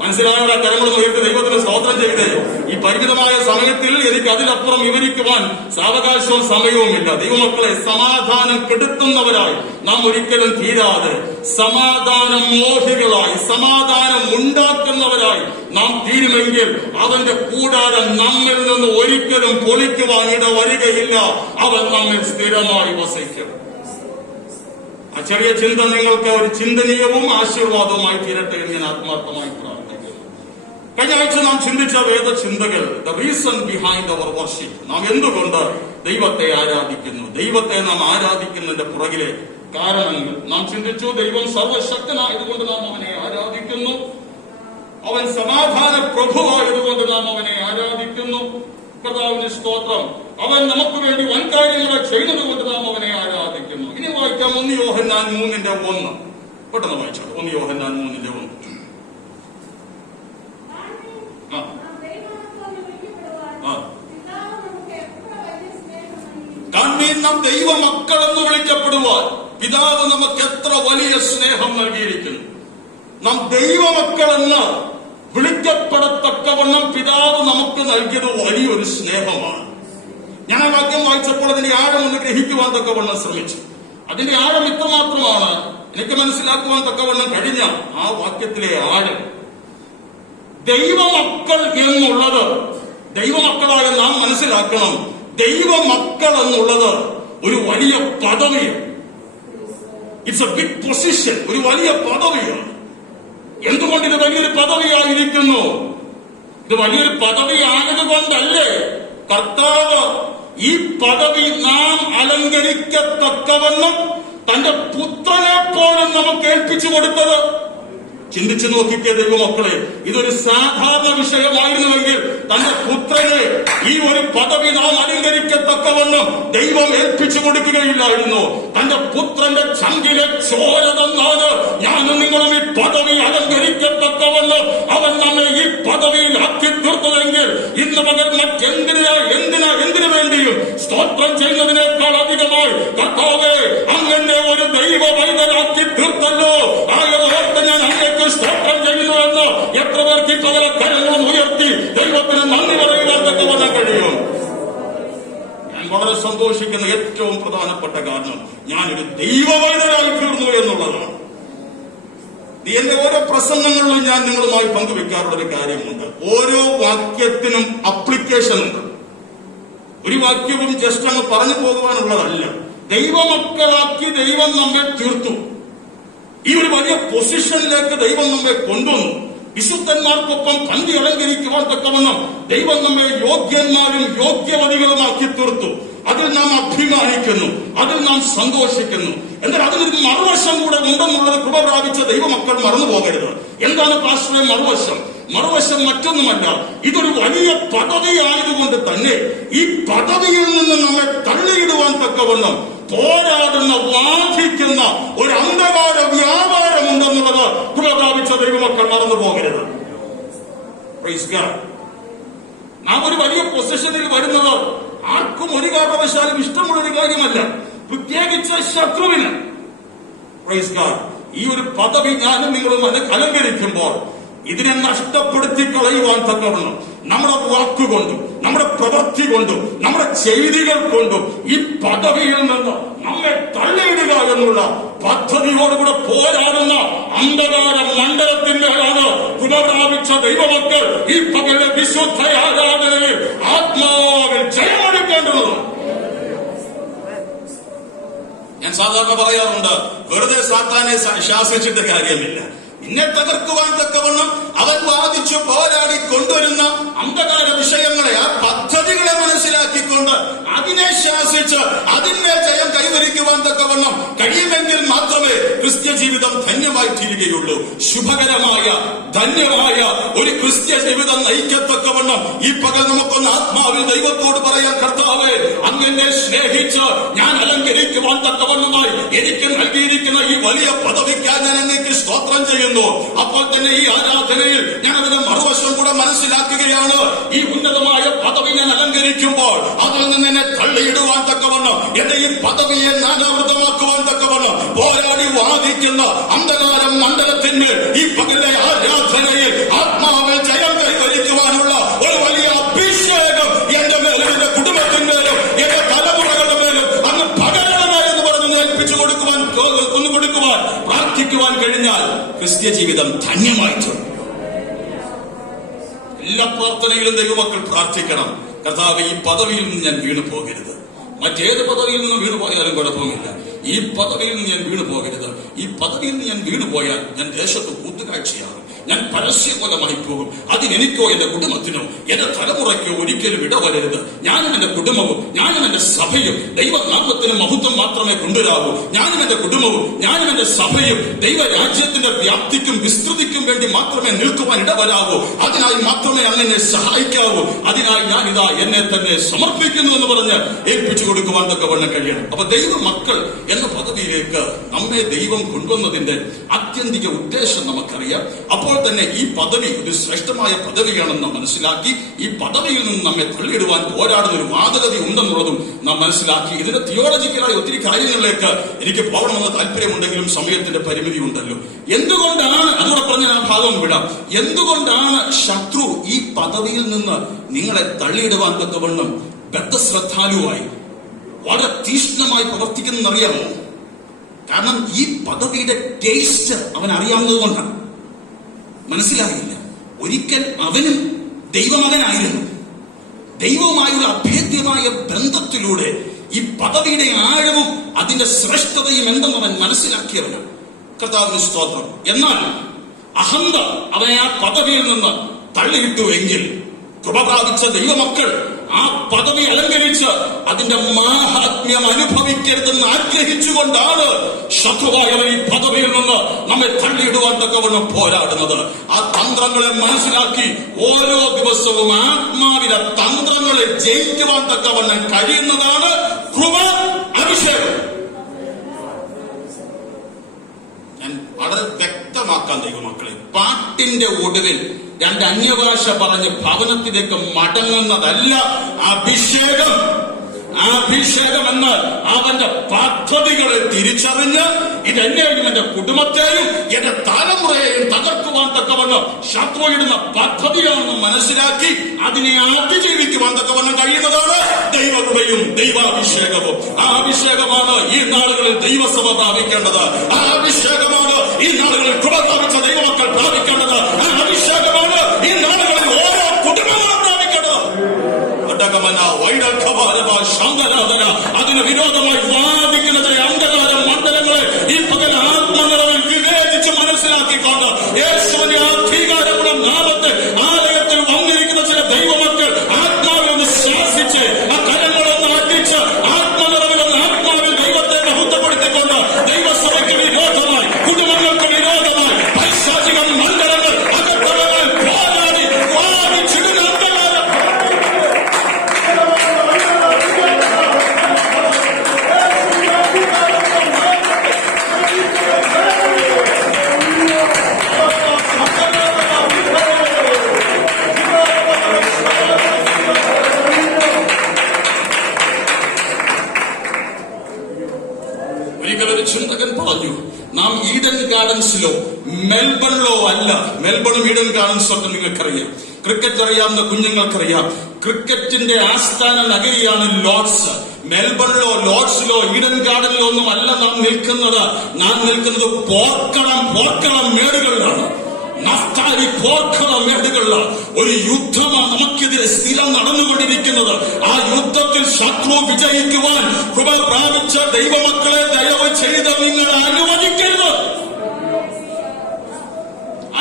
മനസ്സിലായവരെ കരങ്ങളൊന്നും ഉയർത്തി ദൈവത്തിന് സ്തോത്രം ചെയ്തേ. ഈ പരിമിതമായ സമയത്തിൽ എനിക്ക് അതിലപ്പുറം വിവരിക്കുവാൻ സാവകാശവും സമയവുമില്ല. ദൈവമക്കളെ, സമാധാനം കെടുത്തുന്നവരായി നാം ഒരിക്കലും തീരാതെ, സമാധാനം മോഹികളായി, സമാധാനം ഉണ്ടാക്കുന്നവരായി നാം തീരുമെങ്കിൽ അവന്റെ കൂടാരം നമ്മിൽ നിന്ന് ഒരിക്കലും പൊളിക്കുവാൻ ഇടവരികയില്ല. അവൻ നമ്മിൽ സ്ഥിരമായി വസിക്കും. ആ ചെറിയ ചിന്ത നിങ്ങൾക്ക് ഒരു ചിന്തനീയവും ആശീർവാദവുമായി തീരട്ടെ എന്ന് ഞാൻ ആത്മാർത്ഥമായി പ്രാർത്ഥിക്കുന്നു. കഴിഞ്ഞ ആഴ്ച നാം ചിന്തിച്ച വേദചിന്തകൾ, the reason behind our worship. നാം എന്തുകൊണ്ട് ദൈവത്തെ ആരാധിക്കുന്നു, ദൈവത്തെ നാം ആരാധിക്കുന്നതിന്റെ പുറകിലെ കാരണങ്ങൾ നാം ചിന്തിച്ചു. ദൈവം സർവശക്തനായതുകൊണ്ട് നാം അവനെ ആരാധിക്കുന്നു. അവൻ സമാധാന പ്രഭുവായതുകൊണ്ട് നാം അവനെ ആരാധിക്കുന്നു. കർത്താവിന് സ്തോത്രം. അവൻ നമുക്ക് വേണ്ടി വൻകാര്യങ്ങളെ ചെയ്യുന്നത് കൊണ്ട് നാം അവനെ ആരാധിക്കുന്നു. ഇനി വായിക്കാം 1 യോഹന്നാൻ 3:1. പെട്ടെന്ന് വായിച്ചോളൂ. 1 യോഹന്നാൻ 3:1. കണ്ണീർ നാം ദൈവമക്കളെന്ന് വിളിക്കപ്പെടുവാൻ പിതാവ് നമുക്ക് എത്ര വലിയ സ്നേഹം നൽകിയിരിക്കുന്നു. നാം ദൈവമക്കളെന്ന് വിളിക്കപ്പെടത്തക്കവണ്ണം പിതാവ് നമുക്ക് നൽകിയത് വലിയൊരു സ്നേഹമാണ്. ഞാൻ ആ വാക്യം വായിച്ചപ്പോൾ അതിന്റെ ആഴം ഒന്ന് ഗ്രഹിക്കുവാൻ തക്കവണ്ണം ശ്രമിച്ചു. അതിന്റെ ആഴം ഇത്രമാത്രമാണ് എനിക്ക് മനസ്സിലാക്കുവാൻ തക്കവണ്ണം കഴിഞ്ഞ ആ വാക്യത്തിലെ ആഴം. ദൈവമക്കൾ എന്നുള്ളത്, ദൈവമക്കളായ നാം മനസ്സിലാക്കണം, ദൈവമക്കൾ എന്നുള്ളത് ഒരു വലിയ പദവിയാണ്. ഇറ്റ്സ് എ ബിഗ് പൊസിഷൻ, ഒരു വലിയ പദവിയാണ്. എന്തുകൊണ്ട് ഇത് വലിയൊരു പദവിയായിരിക്കുന്നു? ഇത് വലിയൊരു പദവി ആയതുകൊണ്ടല്ലേ കർത്താവ് ഈ പദവി നാം അലങ്കരിക്കത്തക്കവണ്ണം തന്റെ പുത്രനെ പോലും നമുക്ക് ഏൽപ്പിച്ചു കൊടുത്തത്. ചിന്തിച്ചു നോക്കിക്കേ ദൈവമക്കളെ, ഇതൊരു സാധാരണ വിഷയമായിരുന്നുവെങ്കിൽ തന്റെ പുത്രനെ ഈ ഒരു പദവി നാം അലങ്കരിക്കത്തക്കവണ്ണം ദൈവം ഏൽപ്പിച്ചു കൊടുക്കുകയില്ലായിരുന്നു. തന്റെ പുത്രന്റെ ചങ്കിലെ ചോര തന്നാണ് ഞാനും നിങ്ങളും ഈ പദവി അലങ്കരിക്കത്തക്കവണ്ണം അവൻ നമ്മെ ഈ പദവിയിലാക്കി തീർത്തതെങ്കിൽ ഇന്ന് പകൽ എന്തിനു വേണ്ടിയും സ്തോത്രം ചെയ്യുന്നതിനേക്കാൾ അധികമായി കർത്താവേ അങ്ങനെ ഒരു ദൈവ വൈദ്യനാക്കി തീർത്തല്ലോ. ആയതോർത്ത് ഞാൻ അങ്ങേക്ക് സ്തോത്രം ചെയ്യുന്നുവെന്ന് എത്ര പേർക്ക് ഈ പകല കരങ്ങളും ഉയർത്തി ദൈവത്തിന് നന്ദി പറയുവാൻ തക്കവണ്ണം കഴിയും. ഞാൻ വളരെ സന്തോഷിക്കുന്ന ഏറ്റവും പ്രധാനപ്പെട്ട കാരണം ഞാനൊരു ദൈവവൈദ്യനായി തീർന്നു എന്നുള്ളതാണ്. എന്റെ ഓരോ പ്രസംഗങ്ങളിലും ഞാൻ നിങ്ങളുമായി പങ്കുവെക്കാറുള്ള ഒരു കാര്യമുണ്ട്. ഓരോ വാക്യത്തിനും അപ്ലിക്കേഷൻ ഉണ്ട്. ഒരു വാക്യവും ജസ്റ്റ് അങ്ങ് പറഞ്ഞു പോകുവാനുള്ളതല്ല. ദൈവമക്കളാക്കി ദൈവം നമ്മെ തീർത്തു. ഈ ഒരു വലിയ പൊസിഷനിലേക്ക് ദൈവം നമ്മെ കൊണ്ടുവന്നു. വിശുദ്ധന്മാർക്കൊപ്പം പന്തി അലങ്കരിക്കുവാൻ തക്കവണ്ണം ദൈവം നമ്മെ യോഗ്യന്മാരും യോഗ്യവതികളുമാക്കി തീർത്തു. അതിൽ നാം അഭിമാനിക്കുന്നു, അതിൽ നാം സന്തോഷിക്കുന്നു. എന്നാൽ അതിനൊരു മറുവശം കൂടെ ഉണ്ടെന്നുള്ളത് കൃപ പ്രാപിച്ച ദൈവമക്കൾ മറന്നു പോകരുത്. എന്താണ് പാസ്റ്ററെ മറുവശം? മറുവശം മറ്റൊന്നുമല്ല, ഇതൊരു വലിയ പദവി ആയതുകൊണ്ട് തന്നെ ഈ പദവിയിൽ നിന്ന് നമ്മെ തള്ളിയിടുവാൻ തക്കവണ്ണം പോരാടുന്ന വാദിക്കുന്ന ഒരു അന്ധകാര വ്യാപാരമുണ്ടെന്നുള്ളത് കൃപ പ്രാപിച്ച ദൈവമക്കൾ മറന്നു പോകരുത്. Praise God. നാം ഒരു വലിയ പൊസിഷനിൽ വരുന്നത് ആർക്കും ഒരു കാരണവശാലും ഇഷ്ടമുള്ളൊരു കാര്യമല്ല, പ്രത്യേകിച്ച് ശത്രുവിന്. Praise God. ഈ ഒരു പദവി ഞാനും നിങ്ങളും അലങ്കരിക്കുമ്പോൾ ഇതിനെ നഷ്ടപ്പെടുത്തി കളയുവാൻ തക്കവണ്ണം നമ്മുടെ വാക്കുകൊണ്ടും നമ്മുടെ പ്രവൃത്തി കൊണ്ടും നമ്മുടെ ചെയ്തികൾ കൊണ്ടും ഈ പദവിയിൽ നിന്ന് നമ്മെ തള്ളിയിടുക എന്നുള്ള പദ്ധതിയോടുകൂടെ പോരാടുന്ന അന്ധകാര മണ്ഡലത്തിന്റെയാണ് പുനർപ്രാപിച്ച ദൈവമക്കൾ ഈ പകലെ വിശുദ്ധ ആരാധനയിൽ ആത്മാവിൽ ജയമെടുക്കേണ്ടത്. ഞാൻ സാധാരണ പറയാറുണ്ട്, വെറുതെ സാത്താനെ ശാസിച്ചിട്ട് കാര്യമില്ല. നിന്നെ തകർക്കുവാൻ തക്കവണ്ണം അവൻ വാദിച്ചു പോരാടി കൊണ്ടുവരുന്ന അന്ധകാര വിഷയങ്ങളെ, ആ പദ്ധതികളെ മനസ്സിലാക്കിക്കൊണ്ട് അതിനെ ശാസിച്ച് അതിന്റെ ജയം കൈവരിക്കുവാൻ തക്കവണ്ണം കഴിയുമെങ്കിൽ മാത്രമേ ക്രിസ്ത്യ ജീവിതം ധന്യമായി തീരുകയുള്ളൂ. ശുഭകരമായ ധന്യമായ ഒരു ക്രിസ്ത്യ ജീവിതം നയിക്കത്തക്കവണ്ണം ഈ പകൽ നമുക്കൊന്ന് ആത്മാവിൽ ദൈവത്തോട് പറയാൻ, കർത്താവേ അങ്ങനെ സ്നേഹിച്ച് ഞാൻ അലങ്കരിക്കുവാൻ തക്കവണ്ണമായി എനിക്ക് നൽകിയിരിക്കുന്ന ഈ വലിയ പദവിക്കാൻ ഞാൻ അങ്ങേക്ക് സ്തോത്രം ചെയ്യുന്നു. അപ്പോൾ തന്നെ ഈ ആരാധനയിൽ ഞാൻ അതിന്റെ മറുവശം കൂടെ മനസ്സിലാക്കുകയാണ്. ഈ ഉന്നതമായ പദവി ഞാൻ അലങ്കരിക്കുമ്പോൾ അതിൽ നിന്ന് എന്നെ തള്ളിയിടുവാൻ തക്കവണ്ണം, എന്റെ ഈ പദവിയെ നാനാവൃതമാക്കുവാൻ തക്കവണ്ണം പോരാടി വാദിക്കുന്ന അന്ധകാര മണ്ഡലത്തിന് ഈ പകലെ ആരാധനയിൽ ആത്മാവിൽ ജയം കൈവരിക്കുവാനുള്ള ഒരു വലിയ അഭിഷേകം എന്റെ മേലും എന്റെ കുടുംബത്തിന്മേലും എന്റെ തലമുറകളുടെ മേലും അങ്ങ് പകരണമേ എന്ന് പറഞ്ഞ് ഏൽപ്പിച്ചു കൊടുക്കുവാൻ പ്രാർത്ഥിക്കുവാൻ കഴിഞ്ഞാൽ ക്രിസ്ത്യ ജീവിതം ധന്യമായി തീർന്നു. എല്ലാ പ്രാർത്ഥനയിലും ദൈവമക്കൾ പ്രാർത്ഥിക്കണം, കർത്താവ് ഈ പദവിയിൽ നിന്ന് ഞാൻ വീണു പോകരുത്. മറ്റേത് പദവിയിൽ നിന്ന് വീണു പോയാലും കുഴപ്പമില്ല, ഈ പദവിയിൽ നിന്ന് ഞാൻ വീണു പോകരുത്. ഈ പദവിയിൽ നിന്ന് ഞാൻ വീണു പോയാൽ ഞാൻ ദേശത്ത് കൂട്ടുകാഴ്ചയാകും. ഞാൻ പരസ്യകൊലമായി പോകും. അതിനെനിക്കോ എന്റെ കുടുംബത്തിനോ എന്റെ തലമുറയ്ക്കോ ഒരിക്കലും ഇടവരരുത്. ഞാനും എന്റെ കുടുംബവും ഞാനും എന്റെ സഭയും ദൈവനാമത്തിന് മഹത്വം മാത്രമേ കൊണ്ടുവരാവൂ. ഞാനും എന്റെ കുടുംബവും ഞാനും എന്റെ സഭയും ദൈവരാജ്യത്തിന്റെ വ്യാപ്തിക്കും വിസ്തൃതിക്കും വേണ്ടി മാത്രമേ നിൽക്കുവാൻ ഇടവരാവൂ. അതിനായി മാത്രമേ അങ്ങനെ സഹായിക്കാവൂ. അതിനായി ഞാനിതാ എന്നെ തന്നെ സമർപ്പിക്കുന്നു എന്ന് പറഞ്ഞ് ഏൽപ്പിച്ചു കൊടുക്കുവാൻ തക്കവണ്ണം കഴിയണം. അപ്പൊ ദൈവ മക്കൾ എന്ന പദവിയിലേക്ക് നമ്മെ ദൈവം കൊണ്ടുവന്നതിന്റെ ആത്യന്തിക ഉദ്ദേശം നമുക്കറിയാം. അപ്പോൾ തന്നെ ഈ പദവി ഒരു ശ്രേഷ്ഠമായ പദവിയാണെന്ന് മനസ്സിലാക്കി ഈ പദവിയിൽ നിന്ന് നമ്മെ തള്ളിയിടുവാൻ പോരാടുന്ന ഒരു വാദഗതി ഉണ്ടെന്നുള്ളതും നാം മനസ്സിലാക്കി. ഇതിന്റെ തിയോളജിക്കലായ ഒത്തിരി കാര്യങ്ങളിലേക്ക് എനിക്ക് പോകണമെന്ന് താല്പര്യമുണ്ടെങ്കിലും സമയത്തിന്റെ പരിമിതി ഉണ്ടല്ലോ. എന്തുകൊണ്ടാണ്, അതുകൂടെ പറഞ്ഞ ആ ഭാഗം വിടാം, എന്തുകൊണ്ടാണ് ശത്രു ഈ പദവിയിൽ നിന്ന് നിങ്ങളെ തള്ളിയിടുവാൻ തക്കവണ്ണം ബദ്ധശ്രദ്ധാലുവായി വളരെ തീക്ഷ്ണമായി പ്രവർത്തിക്കുന്നറിയാമോ? കാരണം ഈ പദവിയുടെ ടേസ്റ്റ് അവൻ അറിയാവുന്നത് കൊണ്ടാണ്. മനസ്സിലാകില്ല. ഒരിക്കൽ അവനും ദൈവമകനായിരുന്നു. ദൈവവുമായുള്ള അഭേദ്യമായ ബന്ധത്തിലൂടെ ഈ പദവിയുടെ ആഴവും അതിന്റെ ശ്രേഷ്ഠതയും എന്തെന്ന് അവൻ മനസ്സിലാക്കിയവനാണ്. കർത്താവിന് സ്തോത്രം. എന്നാൽ അഹന്ത അവനെ ആ പദവിയിൽ നിന്ന് തള്ളിയിട്ടുവെങ്കിൽ കൃപ പ്രാപിച്ച ദൈവമക്കൾ ആ പദവി അലങ്കരിച്ച് അതിന്റെ മാഹാത്മ്യം അനുഭവിക്കരുതെന്ന് ആഗ്രഹിച്ചുകൊണ്ടാണ് ശത്രുവായവൻ ഈ പദവിയിൽ നിന്ന് നമ്മെ തള്ളിയിടുവാൻ തക്കവണ്ണം പോരാടുന്നത്. ആ തന്ത്രങ്ങളെ മനസ്സിലാക്കി ഓരോ ദിവസവും ആത്മാവിലെ തന്ത്രങ്ങളെ ജയിക്കുവാൻ തക്കവണ്ണം കഴിയുന്നതാണ് കൃപ, അഭിഷേകം. ഞാൻ വളരെ വ്യക്തമാക്കാൻ ദൈവമക്കളെ, പാട്ടിന്റെ ഒടുവിൽ രണ്ട് അന്യഭാഷ പറഞ്ഞ് ഭവനത്തിലേക്ക് മടങ്ങുന്നതല്ല അഭിഷേകം. അഭിഷേകം എന്നാൽ അവന്റെ പദ്ധതികളെ തിരിച്ചറിഞ്ഞ് ഇതെന്നെയും എന്റെ കുടുംബത്തെയും എന്റെ തലമുറയെയും തകർക്കുവാൻ തക്കവണ്ണം ശത്രുവിടുന്ന പദ്ധതിയാണെന്ന് മനസ്സിലാക്കി അതിനെ അതിജീവിക്കുവാൻ തക്കവണ്ണം കഴിയുന്നതാണ് ദൈവകൃപയും ദൈവാഭിഷേകവും. ആ അഭിഷേകമാണ് ഈ നാളുകളിൽ ദൈവസഭ പ്രാപിക്കേണ്ടത്. ആ അഭിഷേകമാണ് ഈ നാളുകളിൽ കൃപ പ്രാപിച്ച ദൈവമക്കൾ പ്രാപിക്കേണ്ടത്. ആ അഭിഷേകമാണ് ഈ നാളുകളിൽ ഓരോ കുടുംബങ്ങളും പ്രാപിക്കേണ്ടത്. അതിന് വിരോധമായി വാദിക്കുന്നതിനെ അന്ധകാര മണ്ഡലങ്ങളെ ഈ പകൽ ആത്മനിറവിൽ വിവേചിച്ച് മനസ്സിലാക്കിക്കൊണ്ട് യേശുവിന്റെ അധികാരമുള്ള നാമത്തെ ആലയത്തിൽ വന്നിരിക്കുന്ന ചില ദൈവമക്കൾ ആത്മാവിലൊന്ന് ശ്വാസിച്ച് ആ കരങ്ങളൊന്ന് അടിച്ച് ആത്മനിറവിലൊന്ന് ആത്മാവിൽ ദൈവത്തെ മഹത്വപ്പെടുത്തിക്കൊണ്ട് ദൈവസഭയ്ക്ക് വിരോധമായി കുടുംബങ്ങൾക്ക് വിരോധമായി പൈശാചിക മണ്ഡലങ്ങൾ അകത്തളങ്ങളിൽ പോരാടി വാദിച്ചിടുന്ന ഒരിക്കലൊരു ചിന്തകൻ പറഞ്ഞു, നാം ഈഡൻ ഗാർഡൻസിലോ മെൽബണിലോ അല്ല. മെൽബണും ഈഡൻ ഗാർഡൻസും ഒക്കെ നിങ്ങൾക്കറിയാം. ക്രിക്കറ്റ് അറിയാവുന്ന കുഞ്ഞുങ്ങൾക്കറിയാം. ക്രിക്കറ്റിന്റെ ആസ്ഥാന നഗരിയാണ് ലോർഡ്സ്. മെൽബണിലോ ലോർഡ്സിലോ ഈഡൻ ഗാർഡനിലോ ഒന്നും അല്ല നാം നിൽക്കുന്നത്. നാം നിൽക്കുന്നത് പോർക്കളം മേടുകളിലാണ്. നഫ്താലി പോർക്കളം മേടുകളിലാണ്. ഒരു യുദ്ധമാണ് നമുക്കെതിരെ സ്ഥിരം നടന്നുകൊണ്ടിരിക്കുന്നത്. ആ യുദ്ധത്തിൽ ശത്രു വിജയിക്കുവാൻ കൃപ പ്രാപിച്ച ദൈവമക്കളെ ദയവ് ചെയ്ത് നിങ്ങൾ അനുവദിക്കരുത്.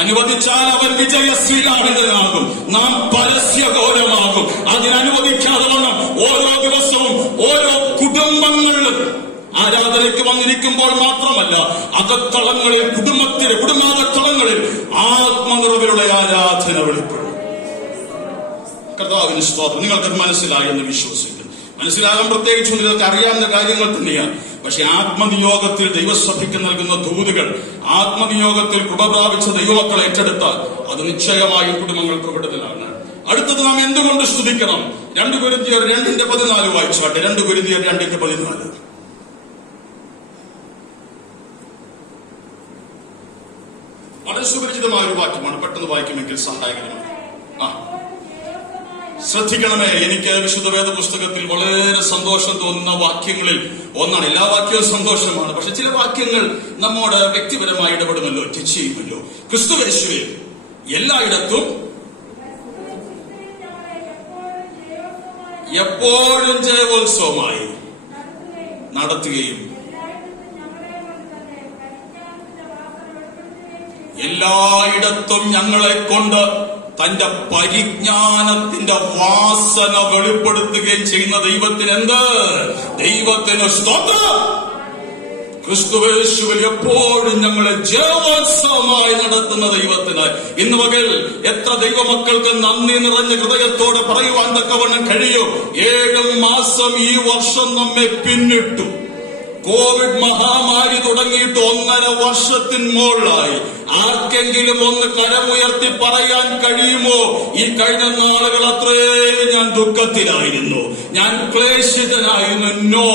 അനുവദിച്ചാൽ അവൻ വിജയശ്രീലാളിതനാകും, നാം പരസ്യഘോരമാകും. അതിനനുവദിക്കാതെ വണ്ണം ഓരോ ദിവസവും ഓരോ കുടുംബങ്ങളിലും ആരാധനയ്ക്ക് വന്നിരിക്കുമ്പോൾ മാത്രമല്ല, അകത്തളങ്ങളിൽ കുടുംബാകത്തളങ്ങളിൽ ആത്മനിറവിലുള്ള ആരാധന വെളിപ്പെടും. കർത്താവിന് സ്തോത്രം. നിങ്ങൾക്കത് മനസ്സിലായി എന്ന് വിശ്വസിക്കുന്നു. മനസ്സിലാകാൻ പ്രത്യേകിച്ചും നിങ്ങൾക്ക് അറിയാവുന്ന കാര്യങ്ങൾ തന്നെയാണ്. പക്ഷെ ആത്മനിയോഗത്തിൽ ദൈവസഭയ്ക്ക് നൽകുന്ന ദൂതുകൾ, ആത്മനിയോഗത്തിൽ കൃപ പ്രാപിച്ച ദൈവമക്കൾ ഏറ്റെടുത്താൽ അത് നിശ്ചയമായും കുടുംബങ്ങൾക്ക് വിടുതലാണ്. അടുത്തത് നാം എന്തുകൊണ്ട് സ്തുതിക്കണം? 2 കൊരിന്ത്യർ 2:14 വായിച്ചാട്ടെ. 2 കൊരിന്ത്യർ 2:14. വളരെ സുപരിചിതമായ ഒരു വാക്യമാണ്. പെട്ടെന്ന് വായിക്കുമെങ്കിൽ സഹായകരമാണ്. ശ്രദ്ധിക്കണമേ, എനിക്ക് വിശുദ്ധ വേദ പുസ്തകത്തിൽ വളരെ സന്തോഷം തോന്നുന്ന വാക്യങ്ങളിൽ ഒന്നാണ്. എല്ലാ വാക്യവും സന്തോഷമാണ്, പക്ഷെ ചില വാക്യങ്ങൾ നമ്മോട് വ്യക്തിപരമായി ഇടപെടുമല്ലോ, ടച്ച് ചെയ്യുമല്ലോ. ക്രിസ്തുയേശുവിൽ എല്ലായിടത്തും എപ്പോഴും ജയോത്സവമായി നടത്തുകയും എല്ലായിടത്തും ഞങ്ങളെ കൊണ്ട് തന്റെ പരിജ്ഞാനത്തിന്റെ വാസന വെളിപ്പെടുത്തുകയും ചെയ്യുന്ന ദൈവത്തിന് എന്ത്? ദൈവത്തിന് സ്തോത്രം. ക്രിസ്തുവേശുവിൽ എപ്പോഴും ഞങ്ങളെ ജയോത്സവമായി നടത്തുന്ന ദൈവത്തിന് ഇന്ന് പകൽ എത്ര ദൈവമക്കൾക്ക് നന്ദി നിറഞ്ഞ ഹൃദയത്തോടെ പറയുവാൻ തക്കവണ്ണം കഴിയും. 7 മാസം ഈ വർഷം നമ്മെ പിന്നിട്ടു. കോവിഡ് മഹാമാരി തുടങ്ങിയിട്ട് 1.5 വർഷത്തിന് മുകളിലായി. ആർക്കെങ്കിലും ഒന്ന് കരമുയർത്തി പറയാൻ കഴിയുമോ, ഈ കഴിഞ്ഞ നാളുകൾ അത്രയും ഞാൻ ദുഃഖത്തിലായിരുന്നു, ഞാൻ ക്ലേശിതനായിരുന്നു? നോ.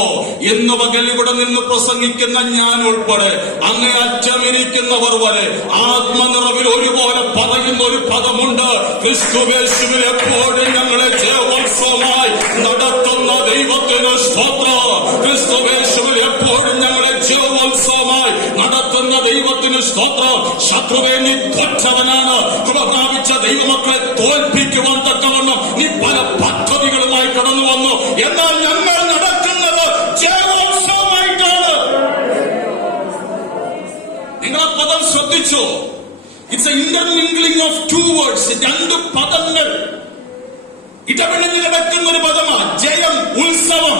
ഇന്ന് പകൽ ഇവിടെ നിന്ന് പ്രസംഗിക്കുന്ന ഞാൻ ഉൾപ്പെടെ അങ്ങേയറ്റം ഇരിക്കുന്നവർ വരെ ആത്മനിറവിൽ ഒരുപോലെ പറയുന്ന ഒരു പദമുണ്ട്: ക്രിസ്തുവേശുവിൽ എപ്പോഴും ഞങ്ങളെ ജയോത്സവമായി നടത്തുന്ന ദൈവത്തിന് സ്തോത്രം. ക്രിസ്തുവേശുവിൽ എപ്പോഴും ഞങ്ങളെ ജയോത്സവമായി നടത്തുന്ന ദൈവത്തിന് സ്തോത്രം. ശത്രുവെ, നീ തോറ്റവനാണ്. കൃപ പ്രാപിച്ച ദൈവമക്കളെ തോൽപ്പിക്കുവാൻ തക്കവണ്ണം നീ പല പദ്ധതികളുമായി കടന്നു വന്നു. എന്നാൽ ഞങ്ങൾ നടക്കുന്നത് ജയോത്സവമായിട്ടാണ്. നിങ്ങൾ ആ പദം ശ്രദ്ധിച്ചോ? It's a intermingling of 2 words. 2 പദങ്ങൾ ഇടപെടലിൽ നടക്കുന്ന ഒരു പദമാണ്. ജയം, ഉത്സവം,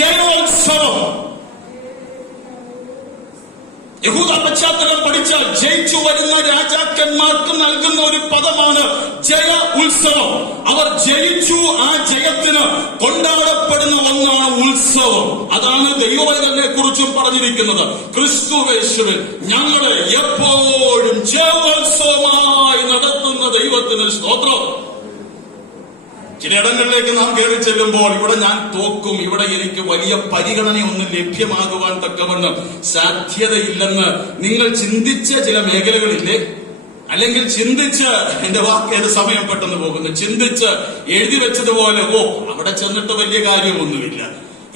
ജയോത്സവം. യഹൂദ പശ്ചാത്തലം പഠിച്ചാൽ ജയിച്ചു വരുന്ന രാജാക്കന്മാർക്ക് നൽകുന്ന ഒരു പദമാണ് ജയ ഉത്സവം. അവർ ജയിച്ചു, ആ ജയത്തിന് കൊണ്ടാടപ്പെടുന്ന ഒന്നാണ് ഉത്സവം. അതാണ് ദൈവവചനത്തെ കുറിച്ചും പറഞ്ഞിരിക്കുന്നത്. ക്രിസ്തുവേശുവിൽ ഞങ്ങളെ എപ്പോഴും ജയോത്സവമായി നടത്തുന്ന ദൈവത്തിന് സ്തോത്രം. ചിലയിടങ്ങളിലേക്ക് നാം കയറി ചെല്ലുമ്പോൾ ഇവിടെ ഞാൻ തോക്കും, ഇവിടെ എനിക്ക് വലിയ പരിഗണനയൊന്നും ലഭ്യമാകുവാൻ തക്കവണ്ണം സാധ്യതയില്ലെന്ന് നിങ്ങൾ ചിന്തിച്ച ചില മേഖലകളില്ലേ? അല്ലെങ്കിൽ ചിന്തിച്ച്, എന്റെ വാക്കേത് സമയം പെട്ടെന്ന് പോകുന്നു, ചിന്തിച്ച് എഴുതി വെച്ചതുപോലെ അവിടെ ചെന്നിട്ട് വലിയ കാര്യമൊന്നുമില്ല,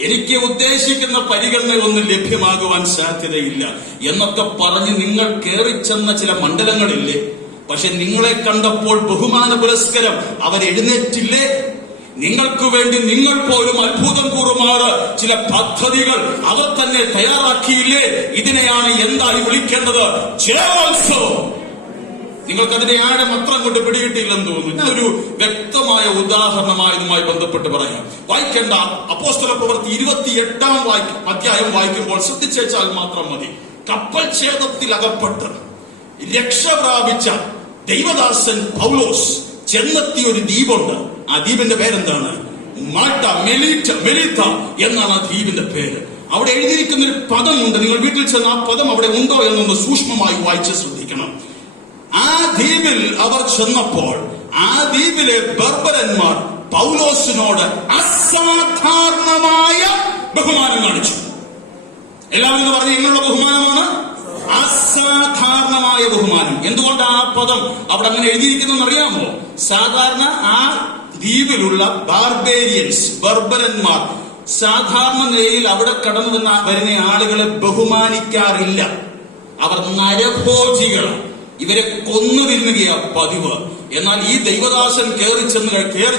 എനിക്ക് ഉദ്ദേശിക്കുന്ന പരിഗണനയൊന്നും ലഭ്യമാകുവാൻ സാധ്യതയില്ല എന്നൊക്കെ പറഞ്ഞ് നിങ്ങൾ കയറിച്ചെന്ന ചില മണ്ഡലങ്ങളില്ലേ? പക്ഷെ നിങ്ങളെ കണ്ടപ്പോൾ ബഹുമാന പുരസ്കരം അവരെഴുന്നേറ്റില്ലേ? നിങ്ങൾക്ക് വേണ്ടി നിങ്ങൾ പോലും അത്ഭുതം കൂറുമാറ് ചില പദ്ധതികൾ അവർ തന്നെ തയ്യാറാക്കിയില്ലേ? ഇതിനെയാണ് എന്തായി വിളിക്കേണ്ടത്? ജയോത്സവം. നിങ്ങൾക്കതിന്റെ ആഴം അത്ര കൊണ്ട് പിടികിട്ടില്ലെന്ന് തോന്നുന്നു. ഞാൻ ഒരു വ്യക്തമായ ഉദാഹരണമായതുമായി ബന്ധപ്പെട്ട് പറയാം. വായിക്കേണ്ട അപ്പോസ്തല പ്രവൃത്തി 28-ാം അധ്യായം വായിക്കുമ്പോൾ ശ്രദ്ധിച്ചാൽ മാത്രം മതി. കപ്പൽ ഛേദത്തിൽ അകപ്പെട്ട് രക്ഷ പ്രാപിച്ച ദൈവദാസൻ പൗലോസ് ചെന്നെത്തിയ ഒരു ദ്വീപുണ്ട്. ആ ദ്വീപിന്റെ പേരെന്താണ്? മാൾട്ട, മെലീത്ത എന്നാണ് ആ ദ്വീപിന്റെ പേര്. അവിടെ എഴുതിയിരിക്കുന്ന ഒരു പദമുണ്ട്. നിങ്ങൾ വീട്ടിൽ ചെന്ന് ആ പദം അവിടെ ഉണ്ടോ എന്നൊന്ന് സൂക്ഷ്മമായി വായിച്ച് ശ്രദ്ധിക്കണം. ആ ദ്വീപിൽ അവർ ചെന്നപ്പോൾ ആ ദ്വീപിലെ ബർബരന്മാർ പൗലോസിനോട് അസാധാരണമായ ബഹുമാനം കാണിച്ചു. എല്ലാവരും പറഞ്ഞ് എങ്ങനെയുള്ള ബഹുമാനമാണ്? അസാധാരണമായ ബഹുമാനം. എന്തുകൊണ്ട് ആ പദം അവിടെ അങ്ങനെ എഴുതിയിരിക്കുന്നു അറിയാമോ? സാധാരണ ആ ദ്വീപിലുള്ള ബാർബേരിയൻസ്, ബർബരന്മാർ സാധാരണ നിലയിൽ അവിടെ കടന്നു വരുന്ന ആളുകളെ ബഹുമാനിക്കാറില്ല. അവർ നരഭോജികളാണ്. ഇവരെ കൊന്നു തിന്നുകയാ പതിവ്. എന്നാൽ ഈ ദൈവദാസൻ കയറി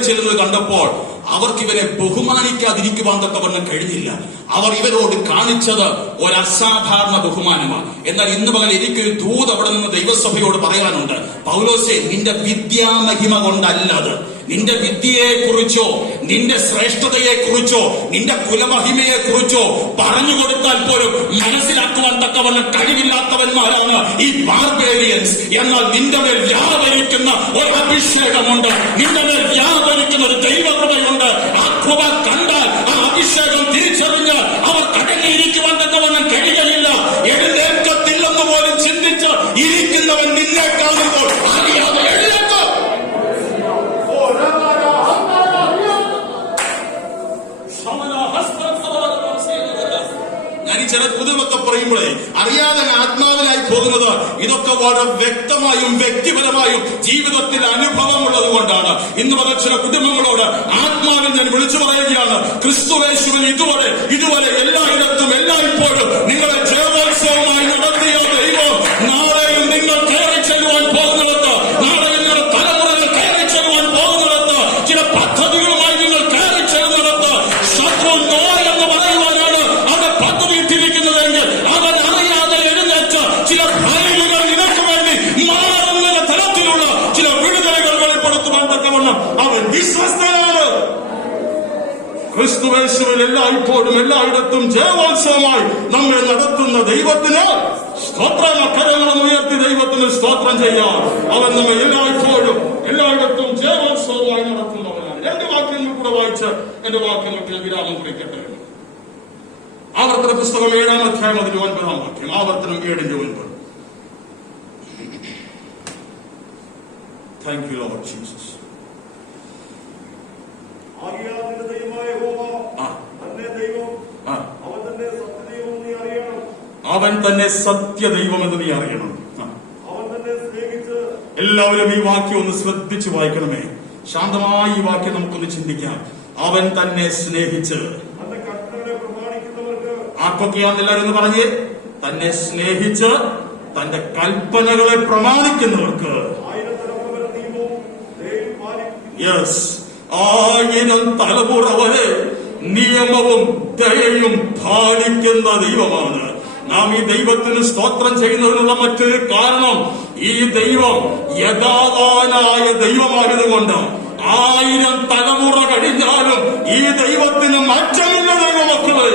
ചെല്ലുന്നത് കണ്ടപ്പോൾ അവർക്ക് ഇവരെ ബഹുമാനിക്കാതിരിക്കുവാൻ തക്കവണ്ണം കഴിഞ്ഞില്ല. അവർ ഇവരോട് കാണിച്ചത് ഒരു അസാധാരണ ബഹുമാനമാണ്. എന്നാൽ ഇന്ന് പകൽ എനിക്കൊരു ദൂത് അവിടെ നിന്ന് ദൈവസഭയോട് പറയാനുണ്ട്. പൗലോസേ, നിന്റെ വിദ്യാമഹിമ കൊണ്ടല്ലത്, നിന്റെ വിദ്യയെ കുറിച്ചോ നിന്റെ ശ്രേഷ്ഠതയെ കുറിച്ചോ നിന്റെ കുലമഹിമയെ കുറിച്ചോ പറഞ്ഞു കൊടുത്താൽ പോലും മനസ്സിലാക്കുവാൻ തക്കവണ്ണം കഴിവില്ലാത്തവന്മാരാണ് ഈ ബാർബേരിയൻസ്. എന്നാൽ നിന്റെ മേൽ വ്യാപരിക്കുന്ന ഒരു അഭിഷേകമുണ്ട്, നിന്റെ മേൽ വ്യാപരിക്കുന്ന ഒരു ദൈവകൃപയുണ്ട്. ആ കൃപ കണ്ടാൽ, ആ അഭിഷേകം തിരിച്ചറിഞ്ഞ് അവർ കടങ്ങിയിരിക്കുവാൻ തക്കവണ്ണം കഴിയലില്ല. എഴുന്നേൽക്കത്തില്ലെന്ന് പോലും ചിന്തിച്ച് ഇരിക്കുന്നവൻ നിന്നെ കാണുമ്പോൾ അറിയാതെ എഴുന്നേൽക്കും. ഞാൻ ഈ ചില പുതുമൊക്കെ പറയുമ്പോഴേ അറിയാതെ ആത്മാവിലായി പോകുന്നത് ഇതൊക്കെ വളരെ വ്യക്തമായും വ്യക്തിപരമായും ജീവിതത്തിൽ അനുഭവമുള്ളത് കൊണ്ടാണ്. ഇന്ന് പല ചില കുടുംബങ്ങളോട് ആത്മാവിൽ ഞാൻ വിളിച്ചു പറയുകയാണ്, ക്രിസ്തുവേശുവിൽ ഇതുവരെ എല്ലായിടത്തും എല്ലായ്പ്പോഴും നിങ്ങളെ ജയോത്സവമായി നടത്തിയ ദൈവം നാളെയും നിങ്ങൾ കയറി ചെല്ലുവാൻ പോകുന്നിടത്ത്, നാളെയും നിങ്ങളുടെ തലമുറകൾ കയറി ചെല്ലുവാൻ പോകുന്നിടത്ത്, ചില പദ്ധതികളുമായി നിങ്ങൾ കയറി ചെല്ലുന്നിടത്ത് ശത്രു നോ എന്ന് പറയുവാനാണ് അവിടെ പദ്ധതി ഇട്ടിരിക്കുന്നതെങ്കിൽ അവൻ അറിയാതെ എഴുന്നേറ്റ് ചില ഫയലുകൾ നിനക്ക് വേണ്ടി യേശുവിൽ എല്ലായ്പ്പോഴും എല്ലായിടത്തും ജയോത്സവമായി നമ്മെ നടത്തുന്ന ദൈവത്തിന് സ്തോത്രം. കരങ്ങളും ഉയർത്തി ദൈവത്തിന് സ്തോത്രം ചെയ്യാം. അവൻ നമ്മെ എല്ലായ്പ്പോഴും എല്ലായിടത്തും ജയോത്സവമായി നടത്തുന്നവനാണ്. 2 വാക്യങ്ങൾ കൂടെ വായിച്ച് എന്റെ വാക്യങ്ങൾക്ക് വിരാമം കുറിക്കട്ടെ. ആവർത്തന പുസ്തകം 7-ാം അധ്യായം 9-ാം വാക്യം. ആവർത്തനം 7:9. Thank you Lord Jesus. അവൻ തന്നെ സത്യദൈവമെന്ന് നീ അറിയണം. എല്ലാവരും ഈ വാക്യം ഒന്ന് ശ്രദ്ധിച്ചു വായിക്കണമേ. ശാന്തമായി ഈ വാക്യം നമുക്കൊന്ന് ചിന്തിക്കാം. അവൻ തന്നെ സ്നേഹിച്ച്, ആർക്കൊക്കെയാന്ന് എല്ലാവരും ഒന്ന് പറഞ്ഞേ. തന്നെ സ്നേഹിച്ച് തന്റെ കൽപ്പനകളെ പ്രമാണിക്കുന്നവർക്ക് 1000 തലമുറ വരെ നിയമവും ദയയും പാലിക്കുന്ന ദൈവമാണ്. നാം ഈ ദൈവത്തിന് സ്തോത്രം ചെയ്യുന്നതിനുള്ള മറ്റൊരു കാരണം, ഈ ദൈവം യഥാവാനായ ദൈവമായതുകൊണ്ട് 1000 തലമുറ കഴിഞ്ഞാലും ഈ ദൈവത്തിന് മാറ്റമില്ല. ദൈവമക്കളെ,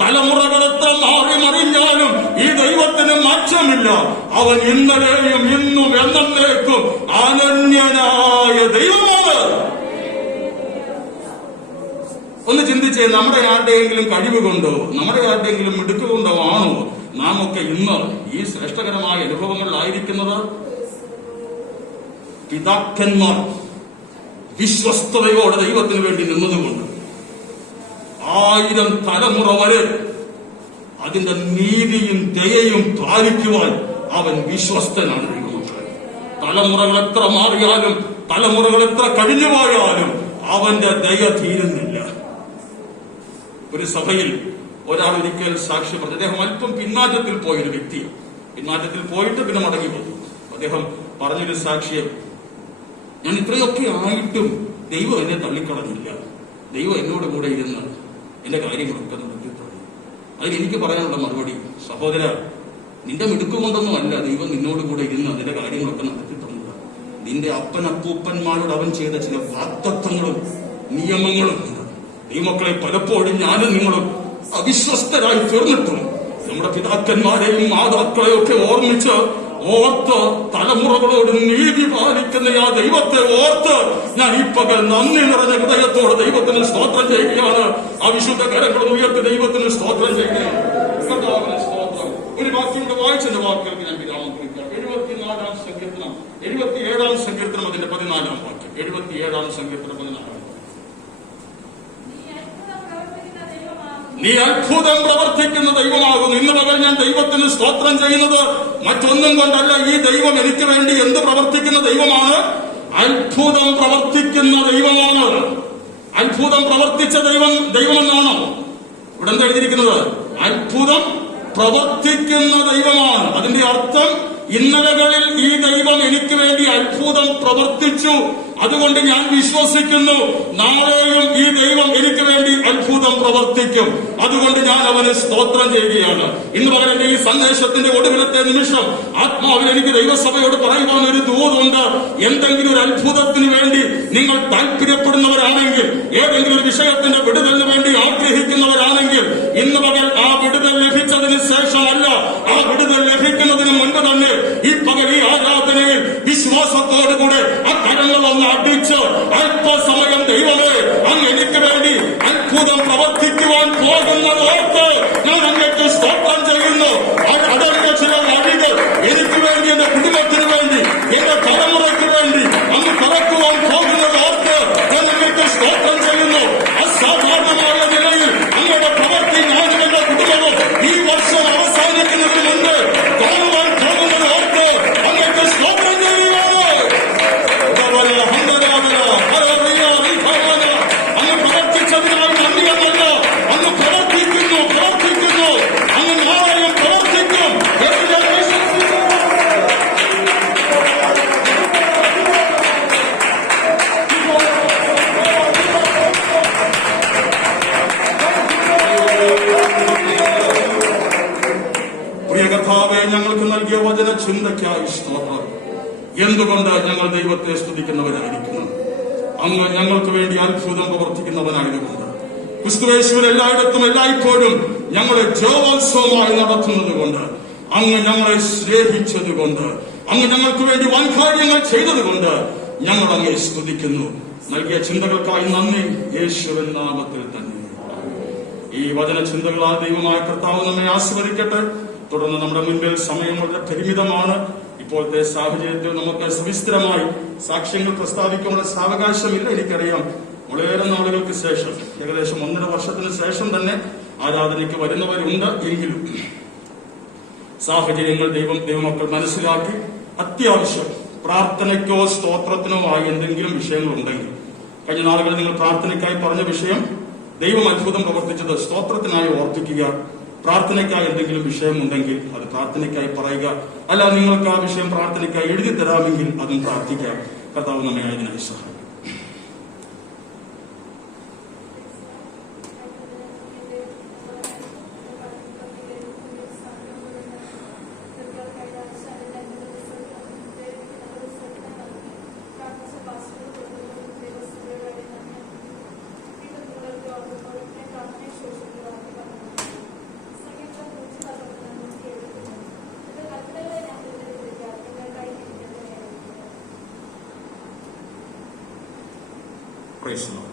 തലമുറകൾ എത്ര മാറി മറിഞ്ഞാലും ഈ ദൈവത്തിന് മാറ്റമില്ല. അവൻ ഇന്നലെയും ഇന്നും എന്നേക്കും അനന്യനായ ദൈവമാണ്. ഒന്ന് ചിന്തിച്ചേ, നമ്മുടെ ആരുടെയെങ്കിലും കഴിവ് കൊണ്ടോ നമ്മുടെ ആരുടെയെങ്കിലും മിടുക്ക് കൊണ്ടോ ആണോ നാം ഒക്കെ ഇന്ന് ഈ ശ്രേഷ്ഠകരമായ അനുഭവങ്ങളിലായിരിക്കുന്നത്? പിതാക്കന്മാർ വിശ്വസ്തയോടെ ദൈവത്തിന് വേണ്ടി നിന്നതുകൊണ്ട് 1000 തലമുറ വരെ അതിന്റെ നീതിയും ദയയും പാലിക്കുവാൻ അവൻ വിശ്വസ്തനാണ്. ദൈവമക്കളെ, തലമുറകൾ എത്ര മാറിയാലും തലമുറകൾ എത്ര കഴിഞ്ഞുപോയാലും അവന്റെ ദയ തീരുന്നില്ല. ഒരു സഭയിൽ ഒരാൾ ഒരിക്കൽ സാക്ഷി പറഞ്ഞു. അദ്ദേഹം അല്പം പിന്മാറ്റത്തിൽ പോയൊരു വ്യക്തി, പിന്മാറ്റത്തിൽ പോയിട്ട് പിന്നെ മടങ്ങി പോകും. അദ്ദേഹം പറഞ്ഞൊരു സാക്ഷ്യം, ഞാൻ ഇത്രയൊക്കെ ആയിട്ടും ദൈവം എന്നെ തള്ളിക്കളഞ്ഞില്ല. ദൈവം എന്നോട് കൂടെ ഇരുന്ന് എന്റെ കാര്യങ്ങളൊക്കെ നടത്തിത്തന്നു. അതിന് എനിക്ക് പറയാനുള്ള മറുപടി, സഹോദര, നിന്റെ മിടുക്കുകൊണ്ടൊന്നും അല്ല ദൈവം നിന്നോട് കൂടെ ഇരുന്ന് അതിന്റെ കാര്യങ്ങളൊക്കെ നടത്തിത്തന്നത്. നിന്റെ അപ്പനപ്പൂപ്പന്മാരോട് അവൻ ചെയ്ത ചില വാഗ്ദത്തങ്ങളും നിയമങ്ങളും ഉണ്ട്. ഈ മക്കളെ, പലപ്പോഴും ഞാനും നിങ്ങളും അവിശ്വസ്തരായി തീർന്നിട്ടും നമ്മുടെ പിതാക്കന്മാരെയും മാതാക്കളെയും ഒക്കെ ഓർത്ത് തലമുറകളോട് നീതി പാലിക്കുന്ന ആ ദൈവത്തെ ഓർത്ത് ഞാൻ ഈ പകൽ നന്ദി നിറഞ്ഞ ഹൃദയത്തോടെ ദൈവത്തിന് സ്തോത്രം ചെയ്യുകയാണ്. ആ വിശുദ്ധ കരങ്ങൾ ഉയർത്തി ദൈവത്തിന് സ്തോത്രം ചെയ്യുകയാണ്. സ്തോത്രം. ഒരു വാക്യം കൂടെ വായിച്ചെന്റെ വാക്കുകൾക്ക് ഞാൻ വിരാമം കുറിക്കാം. 74-ാം സങ്കീർത്തനം 77-ാം സങ്കീർത്തനം അതിന്റെ 14-ാം വാക്യം. 77-ാം സങ്കീർത്തനം 14-ാം. നീ അത്ഭുതം പ്രവർത്തിക്കുന്ന ദൈവമാകുന്നു. ഇന്ന് പകൽ ഞാൻ ദൈവത്തിന് സ്തോത്രം ചെയ്യുന്നത് മറ്റൊന്നും കൊണ്ടല്ല. ഈ ദൈവം എനിക്ക് വേണ്ടി എന്ത് പ്രവർത്തിക്കുന്ന ദൈവമാണ്? അത്ഭുതം പ്രവർത്തിക്കുന്ന ദൈവമാണ്. അത്ഭുതം പ്രവർത്തിച്ച ദൈവമെന്നാണോ ഇവിടെ എന്താ എഴുതിയിരിക്കുന്നത്? അത്ഭുതം പ്രവർത്തിക്കുന്ന ദൈവമാണ്. അതിന്റെ അർത്ഥം, ഇന്നലകളിൽ ഈ ദൈവം എനിക്ക് വേണ്ടി അത്ഭുതം പ്രവർത്തിച്ചു, അതുകൊണ്ട് ഞാൻ വിശ്വസിക്കുന്നു നാളെയും ഈ ദൈവം എനിക്ക് വേണ്ടി അത്ഭുതം പ്രവർത്തിക്കും. അതുകൊണ്ട് ഞാൻ അവന് സ്തോത്രം ചെയ്യുകയാണ്. ഇന്ന് പകരം ഈ സന്ദേശത്തിന്റെ ഒടുവിലത്തെ നിമിഷം ആത്മാവിൽ എനിക്ക് ദൈവസഭയോട് പറയുവാൻ ഒരു ദൂതുണ്ട്. എന്തെങ്കിലും ഒരു അത്ഭുതത്തിന് വേണ്ടി നിങ്ങൾ താല്പര്യപ്പെടുന്നവരാണെങ്കിൽ, ഏതെങ്കിലും ഒരു വിഷയത്തിന്റെ വിടുതലിന് വേണ്ടി ആഗ്രഹിക്കുന്നവരാണെങ്കിൽ, ഇന്ന് പകൽ ആ വിടുതൽ ലഭിച്ചതിന് ശേഷമല്ല, ആ വിടുതൽ ലഭിക്കുന്നതിന് മുൻപ് തന്നെ ഈ പകൽ ഈ ആരാധനയിൽ വിശ്വാസത്തോടുകൂടെ ആ കരങ്ങളൊന്ന് അടിച്ച് അല്പസമയം ദൈവമേ അങ്ങ് എനിക്ക് വേണ്ടി അത്ഭുതം പ്രവർത്തിക്കുവാൻ പോകുന്നത് ഓർത്ത് ഞാൻ അങ്ങേക്ക് സ്തോത്രം ചെയ്യുന്നു. അടങ്ങിയ ചില വഴികൾ എനിക്ക് വേണ്ടി, എന്റെ കുടുംബത്തിന് വേണ്ടി, എന്റെ തലമുറയ്ക്ക് വേണ്ടി അങ്ങ് തുറക്കുവാൻ പോകുന്നത് ഓർത്ത് ഞാൻ അങ്ങേക്ക് സ്തോത്രം ചെയ്യുന്നു. അസാധാരണമായ നിലയിൽ അങ്ങയുടെ പ്രവൃത്തി ഞാനും എന്റെ കുടുംബവും ഈ വർഷം അവസാനിക്കുന്നതിന് മുൻപ് കാണുവാൻ പോകുന്നത് ഓർത്ത് അങ്ങേക്ക് സ്തോത്രം ചെയ്യുകയാണ്. അങ്ങ് പ്രവർത്തിച്ചതിനായി നന്ദിയെന്നല്ല, അങ്ങ് പ്രവർത്തിക്കുന്നു, അങ്ങ് നാളെയും പ്രവർത്തിക്കും. പ്രിയ കർത്താവേ, ഞങ്ങൾക്ക് നൽകിയ വചന ചിന്തയ്ക്കായി സ്തോത്രം. എന്തുകൊണ്ട് ഞങ്ങൾ ദൈവത്തെ സ്തുതിക്കുന്നവരായിരിക്കുന്നു? അങ്ങ് ഞങ്ങൾക്ക് വേണ്ടി അത്ഭുതം പ്രവർത്തിക്കുന്നവനായതുകൊണ്ട്. ക്രിസ്തുയേശുവിൽ എല്ലായിടത്തും എല്ലായ്പ്പോഴും ഞങ്ങളെ ജയോത്സവമായി നടത്തുന്നത് കൊണ്ട്, അങ്ങ് ഞങ്ങളെ സ്നേഹിച്ചത് കൊണ്ട്, അങ്ങ് ഞങ്ങൾക്ക് വേണ്ടി വൻ കാര്യങ്ങൾ ചെയ്തത് കൊണ്ട് ഞങ്ങൾ അങ്ങേ സ്തുതിക്കുന്നു. നൽകിയ ചിന്തകൾക്കായി നന്ദി, യേശുവിൻ നാമത്തിൽ തന്നെ. ഈ വചന ചിന്തകളാൽ ദൈവമായ കർത്താവ് നമ്മെ ആശീർവദിക്കട്ടെ. തുടർന്ന് നമ്മുടെ മുൻപിൽ സമയം വളരെ പരിമിതമാണ്. ഇപ്പോഴത്തെ സാഹചര്യത്തിൽ നമുക്ക് സവിസ്തരമായി സാക്ഷ്യങ്ങൾ പ്രസ്താവിക്കാനുള്ള സാവകാശമില്ല. എനിക്കറിയാം, വളരെ നാളുകൾക്ക് ശേഷം, ഏകദേശം 1.5 വർഷത്തിന് ശേഷം തന്നെ ആരാധനയ്ക്ക് വരുന്നവരുണ്ട്. എങ്കിലും സാഹചര്യങ്ങൾ ദൈവമക്കൾ മനസ്സിലാക്കി അത്യാവശ്യം പ്രാർത്ഥനയ്ക്കോ സ്തോത്രത്തിനോ ആയി എന്തെങ്കിലും വിഷയങ്ങളുണ്ടെങ്കിൽ, കഴിഞ്ഞ നാളുകളിൽ നിങ്ങൾ പ്രാർത്ഥനയ്ക്കായി പറഞ്ഞ വിഷയം, ദൈവം അത്ഭുതം പ്രവർത്തിച്ചത് സ്തോത്രത്തിനായി ഓർപ്പിക്കുക. പ്രാർത്ഥനയ്ക്കായി എന്തെങ്കിലും വിഷയമുണ്ടെങ്കിൽ അത് പ്രാർത്ഥനയ്ക്കായി പറയുക. അല്ല, നിങ്ങൾക്ക് ആ വിഷയം പ്രാർത്ഥനയ്ക്കായി എഴുതി തരാമെങ്കിൽ അതും പ്രാർത്ഥിക്കാം. കർത്താവ് നമ്മെ അതിനായി സഹായിക്കും. Praise the Lord.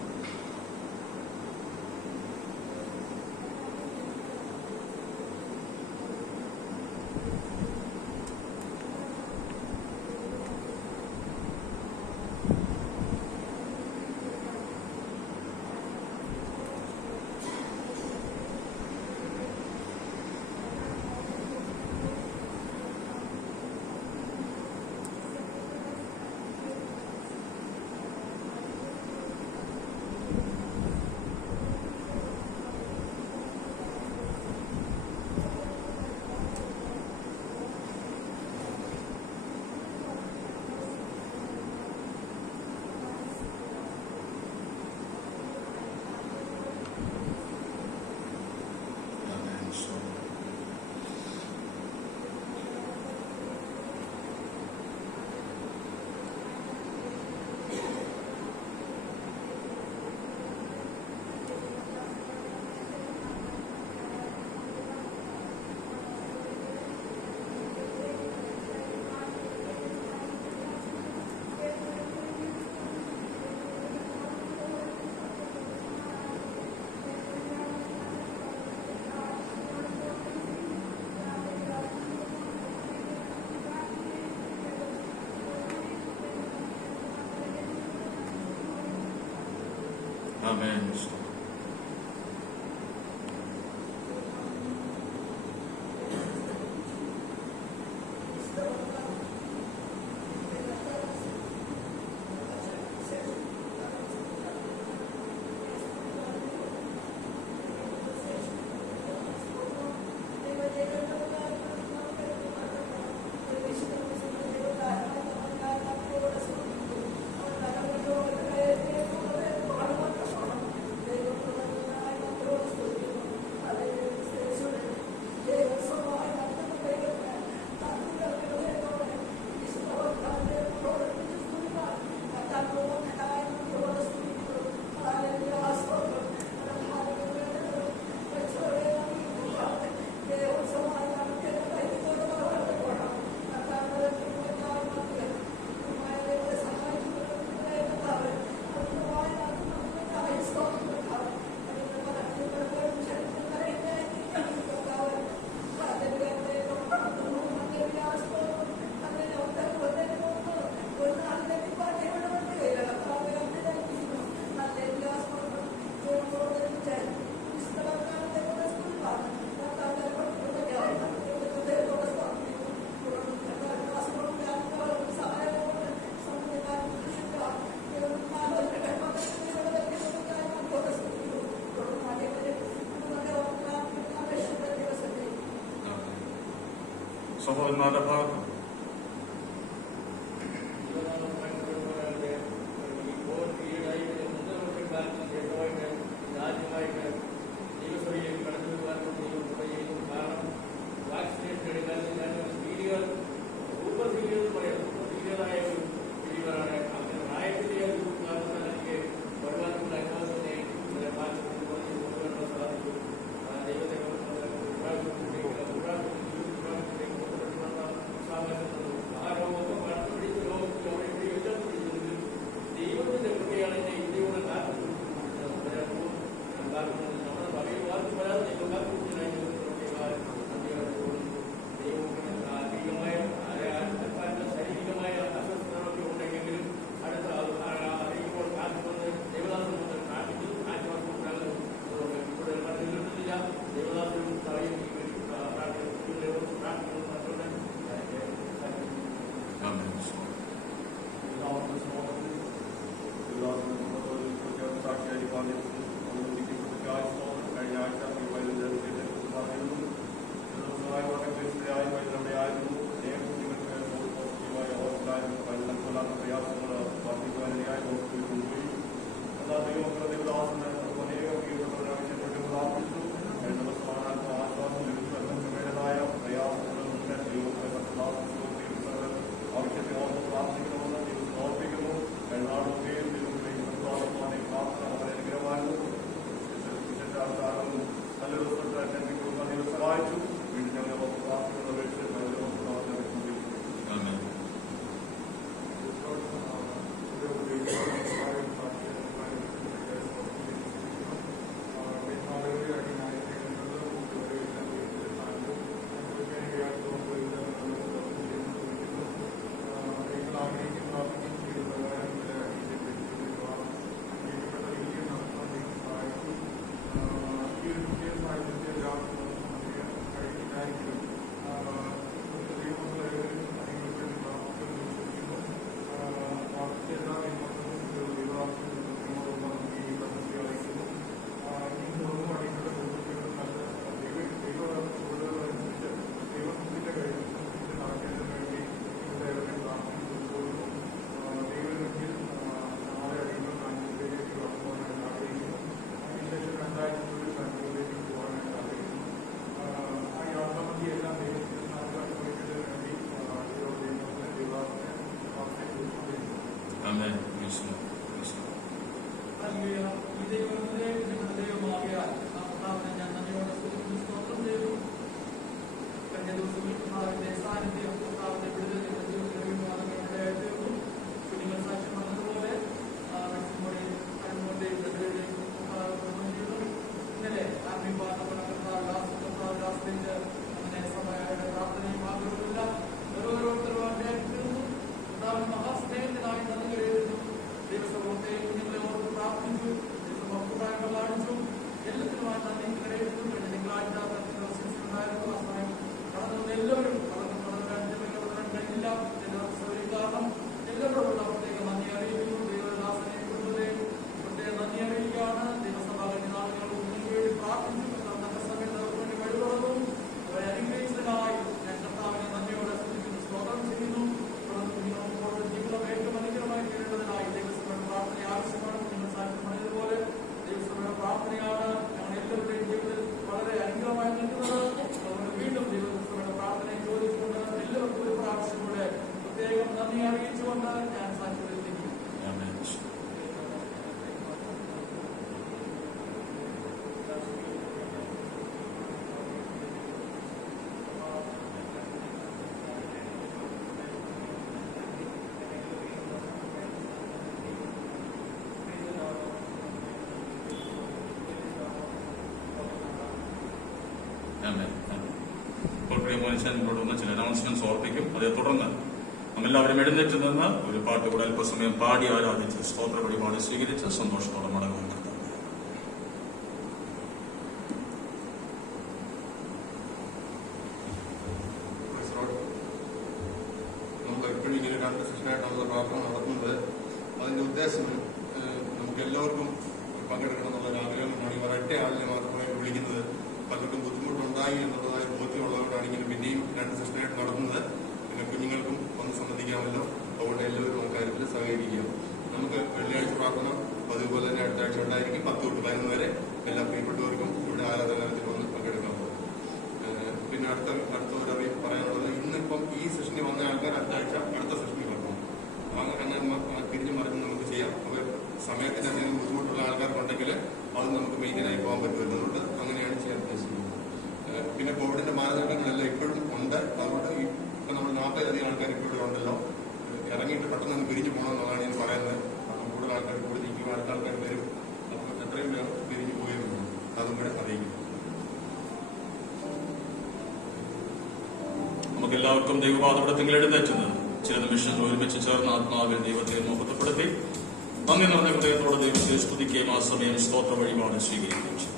Amen. സഹോദരന്മാരുടെ ഭാഗത്ത് മനുഷ്യനോടൊന്ന് ചില അനൗൺസ്മെന്റ്സ് ഓർപ്പിക്കും. അതേ തുടർന്ന് നമ്മെല്ലാവരും എഴുന്നേറ്റ് നിന്ന് ഒരു പാട്ട് കൂടെ അല്പസമയം പാടി ആരാധിച്ച് സ്തോത്ര വഴിപാട് സ്വീകരിച്ച് സന്തോഷത്തോടെ മടങ്ങും. നമ്മൾ എപ്പോഴും ഇങ്ങനെ 2 സെഷനായിട്ടാണ് പ്രാർത്ഥന നടത്തുന്നത്. അതിന്റെ ഉദ്ദേശം നമുക്ക് എല്ലാവർക്കും പങ്കെടുക്കണം എന്നുള്ള ആഗ്രഹം കൊണ്ടാണ്. ഇവർ ഒറ്റ ആളിനെ മാത്രമേ വിളിക്കുന്നത്. പലർക്കും ബുദ്ധിമുട്ടുണ്ടായി എന്നുള്ളതായ ബോധ്യമുള്ളവരാണ് ഇങ്ങനെ പിന്നെയും 2 സെഷനായിട്ട് നടത്തുന്നത്. പിന്നെ കുഞ്ഞുങ്ങൾക്കും ഒന്ന് സംബന്ധിക്കാമല്ലോ. അതുകൊണ്ട് എല്ലാവരും അക്കാര്യത്തിൽ സഹകരിക്കുക. നമുക്ക് വെള്ളിയാഴ്ച പ്രാർത്ഥന അതുപോലെ തന്നെ അടുത്ത ആഴ്ച ഉണ്ടായിരിക്കും. 10 തൊട്ട് 11 വരെ എല്ലാ പ്രിയപ്പെട്ടവർക്കും ഇവിടെ ആരാധനാലയത്തിൽ വന്ന് പങ്കെടുക്കാൻ പോകും. പിന്നെ അടുത്ത ഒരു അറിയിപ്പ് പറയാനുള്ളത്, ഇന്നിപ്പം ഈ സെഷനിൽ വന്ന ആൾക്കാർ അടുത്ത ആഴ്ച അടുത്ത സെഷനിൽ വരണം. അങ്ങനെ തിരിഞ്ഞു മറിഞ്ഞ് നമുക്ക് ചെയ്യാം. അപ്പോൾ സമയത്തിന് എന്തെങ്കിലും ബുദ്ധിമുട്ടുള്ള ആൾക്കാർക്കുണ്ടെങ്കിൽ അത് നമുക്ക് മെയിനായി പോകാൻ പറ്റുമെന്നുണ്ട്. അങ്ങനെയാണ് ചെയ്യാൻ ഉദ്ദേശിക്കുന്നത്. പിന്നെ കോവിഡിന്റെ മാനദണ്ഡങ്ങളെല്ലാം ഇപ്പോഴും ഉണ്ട്. അതുകൊണ്ട് ഇപ്പം നമ്മൾ 40-ലധികം ആൾക്കാർ ഇപ്പോഴും ഉണ്ടല്ലോ. ഇറങ്ങിയിട്ട് പെട്ടെന്ന് പിരിഞ്ഞു പോകണമെന്നാണ് ഞാൻ പറയുന്നത്. അപ്പം കൂടുതൽ ആൾക്കാർ കൂടി നിൽക്കും, അടുത്ത ആൾക്കാർ വരും. അപ്പോൾ എത്രയും പേർ പിരിഞ്ഞു പോയിരുന്നു അതും കൂടെ അറിയിക്കും. നമുക്ക് എല്ലാവർക്കും ദൈവപാദപടത്തിൽ എഴുന്നേറ്റുന്നത് ചില നിമിഷങ്ങൾ ഒരുമിച്ച് ചേർന്ന് ആത്മാവിൽ ദൈവത്തെ മഹത്വപ്പെടുത്തി നന്ദി നിറഞ്ഞ ഹൃദയത്തോടെ ദൈവത്തെ സ്തുതിക്കുകയും ആ സമയം സ്തോത്ര വഴിപാട് സ്വീകരിക്കുകയും ചെയ്യും.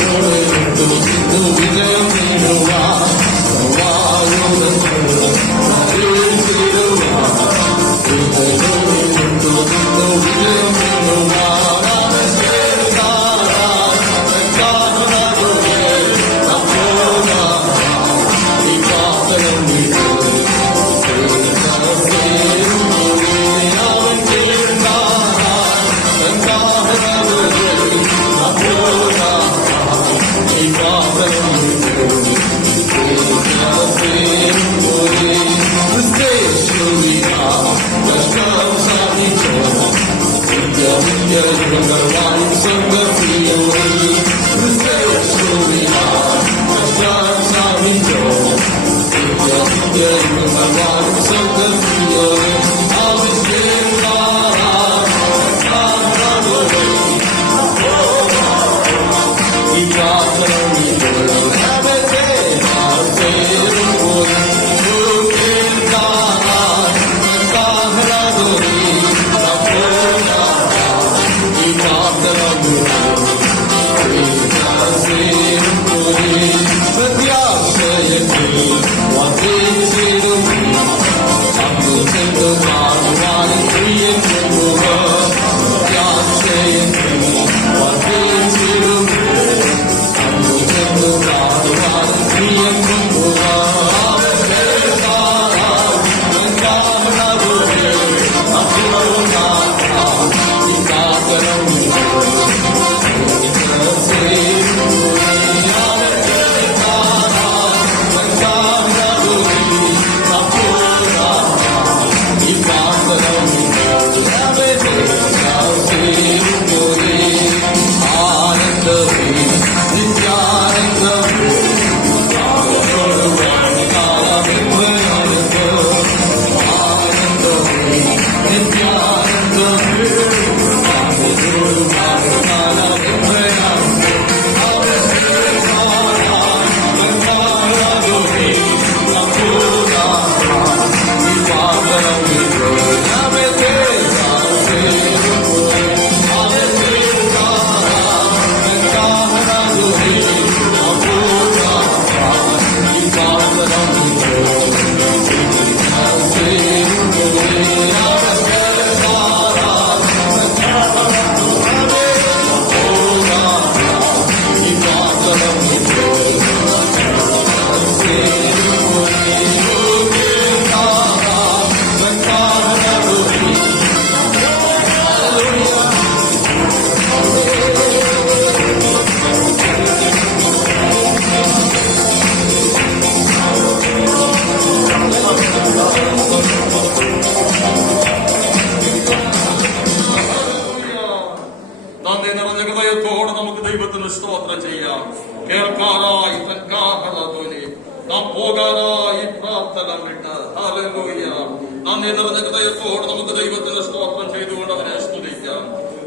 Thank you.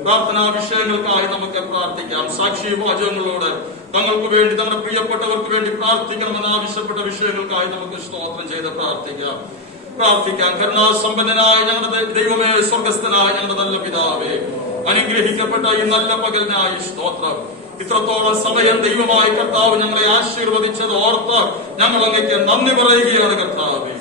പ്രാർത്ഥനാ വിഷയങ്ങൾക്കായി നമുക്ക് പ്രാർത്ഥിക്കാം. സാക്ഷി വാചകങ്ങളോട് തങ്ങൾക്ക് വേണ്ടി തങ്ങളുടെ പ്രിയപ്പെട്ടവർക്ക് വേണ്ടി പ്രാർത്ഥിക്കണമെന്ന് ആവശ്യപ്പെട്ട വിഷയങ്ങൾക്കായി നമുക്ക് സ്തോത്രം ചെയ്ത് പ്രാർത്ഥിക്കാം. കരുണാസമ്പന്നനായ ഞങ്ങളുടെ ദൈവമേ, സ്വർഗസ്ഥനായ ഞങ്ങളുടെ നല്ല പിതാവേ, അനുഗ്രഹിക്കപ്പെട്ട ഈ നല്ല പകലിനായി സ്തോത്രം. ഇത്രത്തോളം സമയം ദൈവമായ കർത്താവ് ഞങ്ങളെ ആശീർവദിച്ചത് ഓർത്ത് ഞങ്ങൾ അങ്ങേക്ക് നന്ദി പറയുകയാണ് കർത്താവേ.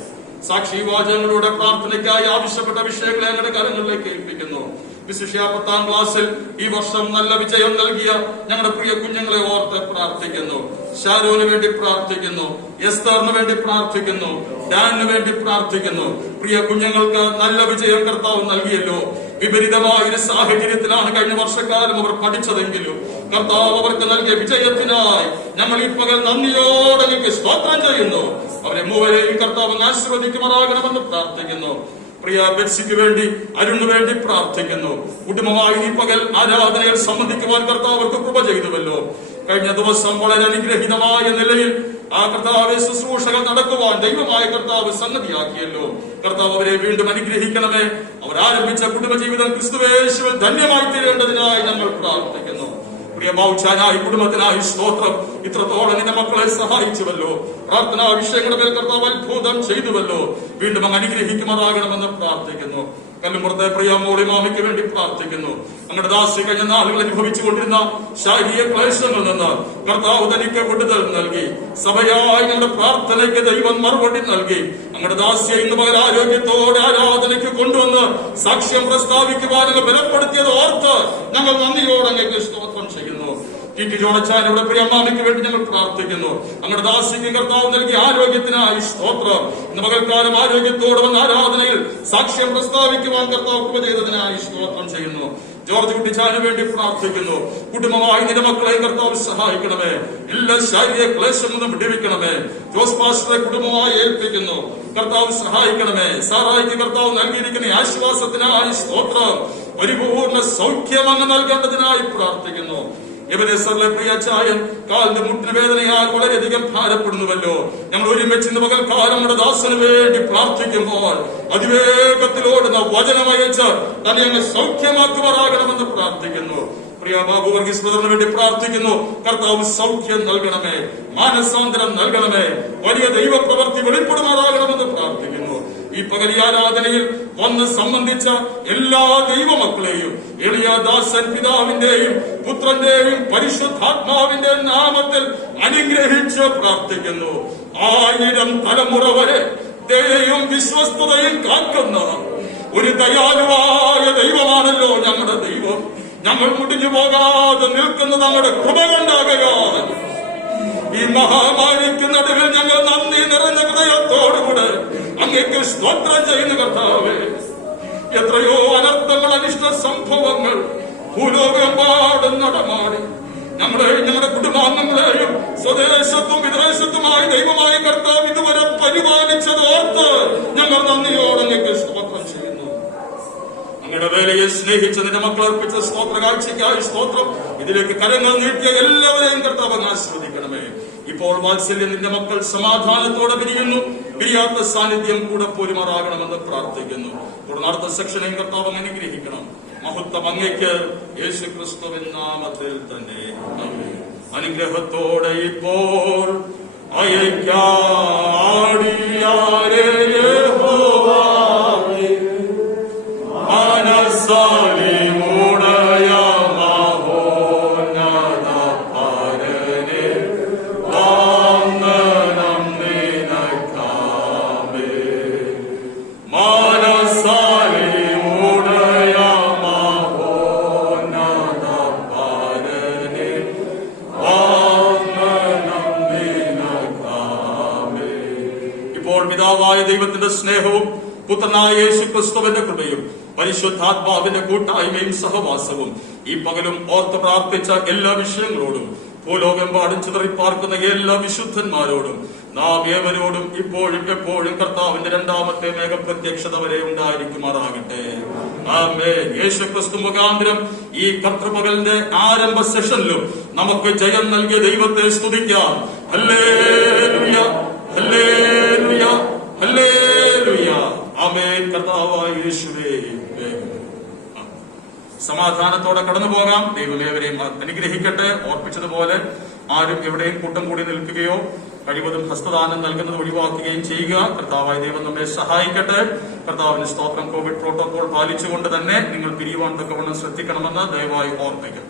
സാക്ഷി വാചകങ്ങളുടെ പ്രാർത്ഥനയ്ക്കായി ആവശ്യപ്പെട്ട വിഷയങ്ങളെ ഞങ്ങളുടെ കരങ്ങളിലേക്ക് ഏൽപ്പിക്കുന്നു. വിശിഷ്യ 10ാം ക്ലാസ്സിൽ ഈ വർഷം നല്ല വിജയം നൽകിയ ഞങ്ങളുടെ പ്രിയ കുഞ്ഞുങ്ങളെ ഓർത്ത് പ്രാർത്ഥിക്കുന്നു. ഷാരോന് വേണ്ടി പ്രാർത്ഥിക്കുന്നു, എസ്തറിന് വേണ്ടി പ്രാർത്ഥിക്കുന്നു, ഡാനിന് വേണ്ടി പ്രാർത്ഥിക്കുന്നു. പ്രിയ കുഞ്ഞുങ്ങൾക്ക് നല്ല വിജയം കർത്താവ് നൽകിയല്ലോ. വിപരീതമായ ഒരു സാഹചര്യത്തിലാണ് കഴിഞ്ഞ വർഷക്കാലം അവർ പഠിച്ചതെങ്കിലും കർത്താവ് അവർക്ക് നൽകിയ വിജയത്തിനായി ഞങ്ങൾ ഈ പകൽ നന്ദിയോടെ സ്തോത്രം ചെയ്യുന്നു. അവരെ മൂവരെയും കർത്താവ് ആശീർവദിക്കുമാറാകണമെന്ന് പ്രാർത്ഥിക്കുന്നു. പ്രിയ ബെറ്റ്സിക്ക് വേണ്ടി, അരുണിന് വേണ്ടി പ്രാർത്ഥിക്കുന്നു. കുടുംബമായി ഈ പകൽ ആരാധനയിൽ സംബന്ധിക്കുവാൻ കർത്താവ് അവർക്ക് കൃപ ചെയ്തുവല്ലോ. കഴിഞ്ഞ ദിവസം വളരെ അനുഗ്രഹീതമായ നിലയിൽ ആ കർത്താവ് ശുശ്രൂഷകൾ നടക്കുവാൻ ദൈവമായ കർത്താവ് സംഗതിയാക്കിയല്ലോ. കർത്താവ് അവരെ വീണ്ടും അനുഗ്രഹിക്കണമേ. അവർ ആരംഭിച്ച കുടുംബജീവിതം ക്രിസ്തുവേശുവിൽ ധന്യമായി തീരേണ്ടതിനായി ഞങ്ങൾ പ്രാർത്ഥിക്കുന്നു. പ്രിയ മൗച്ചാനായി കുടുംബത്തിനായി സ്തോത്രം. ഇത്രത്തോളം നിന്റെ മക്കളെ സഹായിച്ചുവല്ലോ. പ്രാർത്ഥനാ വിഷയങ്ങളുടെ മേൽ കർത്താവ് അത്ഭുതം ചെയ്തുവല്ലോ. വീണ്ടും അങ്ങ് അനുഗ്രഹിക്കുമാറാകണമെന്ന് പ്രാർത്ഥിക്കുന്നു. കല്ലുമ്പുറത്തെ പ്രിയ മോളി മാമിക്ക് വേണ്ടി പ്രാർത്ഥിക്കുന്നു. അങ്ങയുടെ ദാസി കഴിഞ്ഞ നാളുകൾ അനുഭവിച്ചുകൊണ്ടിരുന്ന ശാരീരിക ക്ലേശങ്ങളിൽ നിന്ന് കർത്താവ് തനിക്ക് വിടുതൽ നൽകി. സഭയായി ഞങ്ങളുടെ പ്രാർത്ഥനയ്ക്ക് ദൈവം മറുപടി നൽകി. അങ്ങയുടെ ദാസിയെ ഇന്ന് പകൽ ആരോഗ്യത്തോടെ ആരാധനയ്ക്ക് കൊണ്ടുവന്ന് സാക്ഷ്യം പ്രസ്താവിക്കുവാൻ ബലപ്പെടുത്തിയത് ഓർത്ത് ഞങ്ങൾ നന്ദിയോടെ അങ്ങേക്ക് സ്തോത്രം ചെയ്യുന്നു. ജോണച്ചാനയുടെ പ്രിയ അമ്മാമിക്ക് വേണ്ടി ഞങ്ങൾ പ്രാർത്ഥിക്കുന്നു. അങ്ങയുടെ ദാസിക്ക് കർത്താവ് നൽകിയ ആരോഗ്യത്തിനായി സ്തോത്രം. ഇന്ന് പകൽക്കാലം ആരോഗ്യത്തോടെ വന്ന ആരാധനയിൽ സാക്ഷ്യം പ്രസ്താവിക്കുവാൻ കർത്താവ് കൃപ ചെയ്തതിനായി സ്തോത്രം ചെയ്യുന്നു. ജോർജ് കുട്ടിച്ചാന് വേണ്ടി പ്രാർത്ഥിക്കുന്നു. കുടുംബമായി നിന്റെ മക്കളെ കർത്താവ് സഹായിക്കണമേ. എല്ലാ ശാരീരിക ക്ലേശങ്ങളും വിടുവിക്കണമേ. ജോസ് പാസ്റ്ററെ കുടുംബമായി ഏൽപ്പിക്കുന്നു. കർത്താവ് സഹായിക്കണമേ. സാറായിക്ക് കർത്താവ് നൽകിയിരിക്കുന്ന ആശ്വാസത്തിനായി സ്തോത്രം. പരിപൂർണ സൗഖ്യം അങ്ങ് നൽകേണ്ടതിനായി പ്രാർത്ഥിക്കുന്നു. എബനേസറിലെ പ്രിയ ചായൻ കാലിന്റെ മുട്ടിന് വേദനയാൽ വളരെയധികം ഭാരപ്പെടുന്നുവല്ലോ. ഞങ്ങൾ ഒരുമിച്ച് ഇന്ന് പകൽക്കാലം നമ്മുടെ ദാസന് വേണ്ടി പ്രാർത്ഥിക്കുമ്പോൾ അതിവേഗത്തിലോടുന്ന വചനമയച്ച് തന്നെ അങ്ങ് സൗഖ്യമാക്കുമാറാകണമെന്ന് പ്രാർത്ഥിക്കുന്നു. പ്രിയ ബാബു വർഗീസ് ബ്രദറിന് വേണ്ടി പ്രാർത്ഥിക്കുന്നു. കർത്താവ് സൗഖ്യം നൽകണമേ, മാനസാന്തരം നൽകണമേ, വലിയ ദൈവപ്രവൃത്തി വെളിപ്പെടുമാറാകണമെന്ന് പ്രാർത്ഥിക്കുന്നു. ഈ പകൽ ആരാധനയിൽ വന്ന് സംബന്ധിച്ച എല്ലാ ദൈവമക്കളെയും എളിയദാസൻ പിതാവിന്റെയും പുത്രന്റെയും പരിശുദ്ധാത്മാവിന്റെ നാമത്തിൽ അനുഗ്രഹിച്ച് പ്രാർത്ഥിക്കുന്നു. 1000 തലമുറ വരെ ദയയും വിശ്വസ്തതയും കാക്കുന്ന ഒരു ദയാലുവായ ദൈവമാണല്ലോ ഞങ്ങളുടെ ദൈവം. ഞങ്ങൾ മുടിഞ്ഞു പോകാതെ നിൽക്കുന്നത് അങ്ങയുടെ കൃപ കൊണ്ടാകയാൽ ഈ മഹാമാരിക്ക് നടുവിൽ ഞങ്ങൾ നന്ദി നിറഞ്ഞ ഹൃദയത്തോടുകൂടെ അങ്ങേക്ക് സ്തോത്രം ചെയ്യുന്ന കർത്താവേ. എത്രയോ അനർത്ഥങ്ങൾ, അനിഷ്ട സംഭവങ്ങൾ ഭൂലോകമെമ്പാടും നടമാടി ഞങ്ങളെയും ഞങ്ങളുടെ കുടുംബാംഗങ്ങളെയും സ്വദേശത്തും വിദേശത്തുമായി ദൈവമായ കർത്താവ് ഇതുവരെ പരിപാലിച്ചത് ഓർത്ത് ഞങ്ങൾ നന്ദിയോടെ അങ്ങേക്ക് സ്തോത്രം ചെയ്യുന്നു. അങ്ങയുടെ വേലയെ സ്നേഹിച്ച നിന്റെ മക്കൾ അർപ്പിച്ച സ്തോത്ര കാഴ്ചയ്ക്കായി സ്തോത്രം. ഇതിലേക്ക് കരങ്ങൾ നീട്ടിയ എല്ലാവരെയും കർത്താവ് ആസ്വദിക്കണമേ. ഇപ്പോൾ വാത്സല്യം നിന്റെ മക്കൾ സമാധാനത്തോടെ പിരിയുന്നു. പിരിയാത്ത സാന്നിധ്യം കൂടെ പോരുമാറാകണമെന്ന് പ്രാർത്ഥിക്കുന്നു. തുടർന്ന് അടുത്ത സെക്ഷനെയും കർത്താവ് അനുഗ്രഹിക്കണം. മഹത്വം അങ്ങയ്ക്ക് യേശു ക്രിസ്തുവിൻ നാമത്തിൽ തന്നെ. അനുഗ്രഹത്തോടെ ഇപ്പോൾ അയക്കാടിയാരെ യഹോവേ മനസ്സാലി മൂടയ മഹോന്നത പരനെ വന്ദനം നിനക്കാമേ. മനസ്സാലി മൂടയ മഹോന്നത പരനെ വന്ദനം നിനക്കാമേ. ഇപ്പോൾ പിതാവായ ദൈവത്തിന്റെ സ്നേഹവും പുത്രനായ യേശു ക്രിസ്തുവിന്റെ കൃപയും പരിശുദ്ധാത്മാവിന്റെ കൂട്ടായ്മയും സഹവാസവും ഈ പകലും ഓർത്ത് പ്രാർത്ഥിച്ച എല്ലാ വിഷയങ്ങളോടും ഭൂലോകെമ്പാടും ചിതറിപ്പാർക്കുന്ന എല്ലാ വിശുദ്ധന്മാരോടും നാം ഏവരോടും ഇപ്പോഴും എപ്പോഴും കർത്താവിന്റെ രണ്ടാമത്തെ മേഘപ്രത്യക്ഷത വരെ ഉണ്ടായിരിക്കുമാറാകട്ടെ. ആമേൻ. യേശു ക്രിസ്തു മുഖാന്തരം ഈ കർത്തൃപകലിന്റെ ആരംഭ സെഷനിലും നമുക്ക് ജയം നൽകിയ ദൈവത്തെ സ്തുതിക്കാം. ഹല്ലേലൂയ, ഹല്ലേലൂയ, ഹല്ലേലൂയ. ആമേൻ. കർത്താവായ യേശുവേ, സമാധാനത്തോടെ കടന്നു പോകാം. ദൈവം ഏവരെയും അനുഗ്രഹിക്കട്ടെ. ഓർപ്പിച്ചതുപോലെ ആരും എവിടെയും കൂട്ടം കൂടി നിൽക്കുകയോ കഴിവതും ഹസ്തദാനം നൽകുന്നത് ഒഴിവാക്കുകയും ചെയ്യുക. കർത്താവായ ദൈവം നമ്മെ സഹായിക്കട്ടെ. കർത്താവിന് സ്തോത്രം. കോവിഡ് പ്രോട്ടോകോൾ പാലിച്ചുകൊണ്ട് തന്നെ നിങ്ങൾ പിരിയുവാൻ തക്കവണ്ണം ശ്രദ്ധിക്കണമെന്ന് ദയവായി ഓർപ്പിക്കും.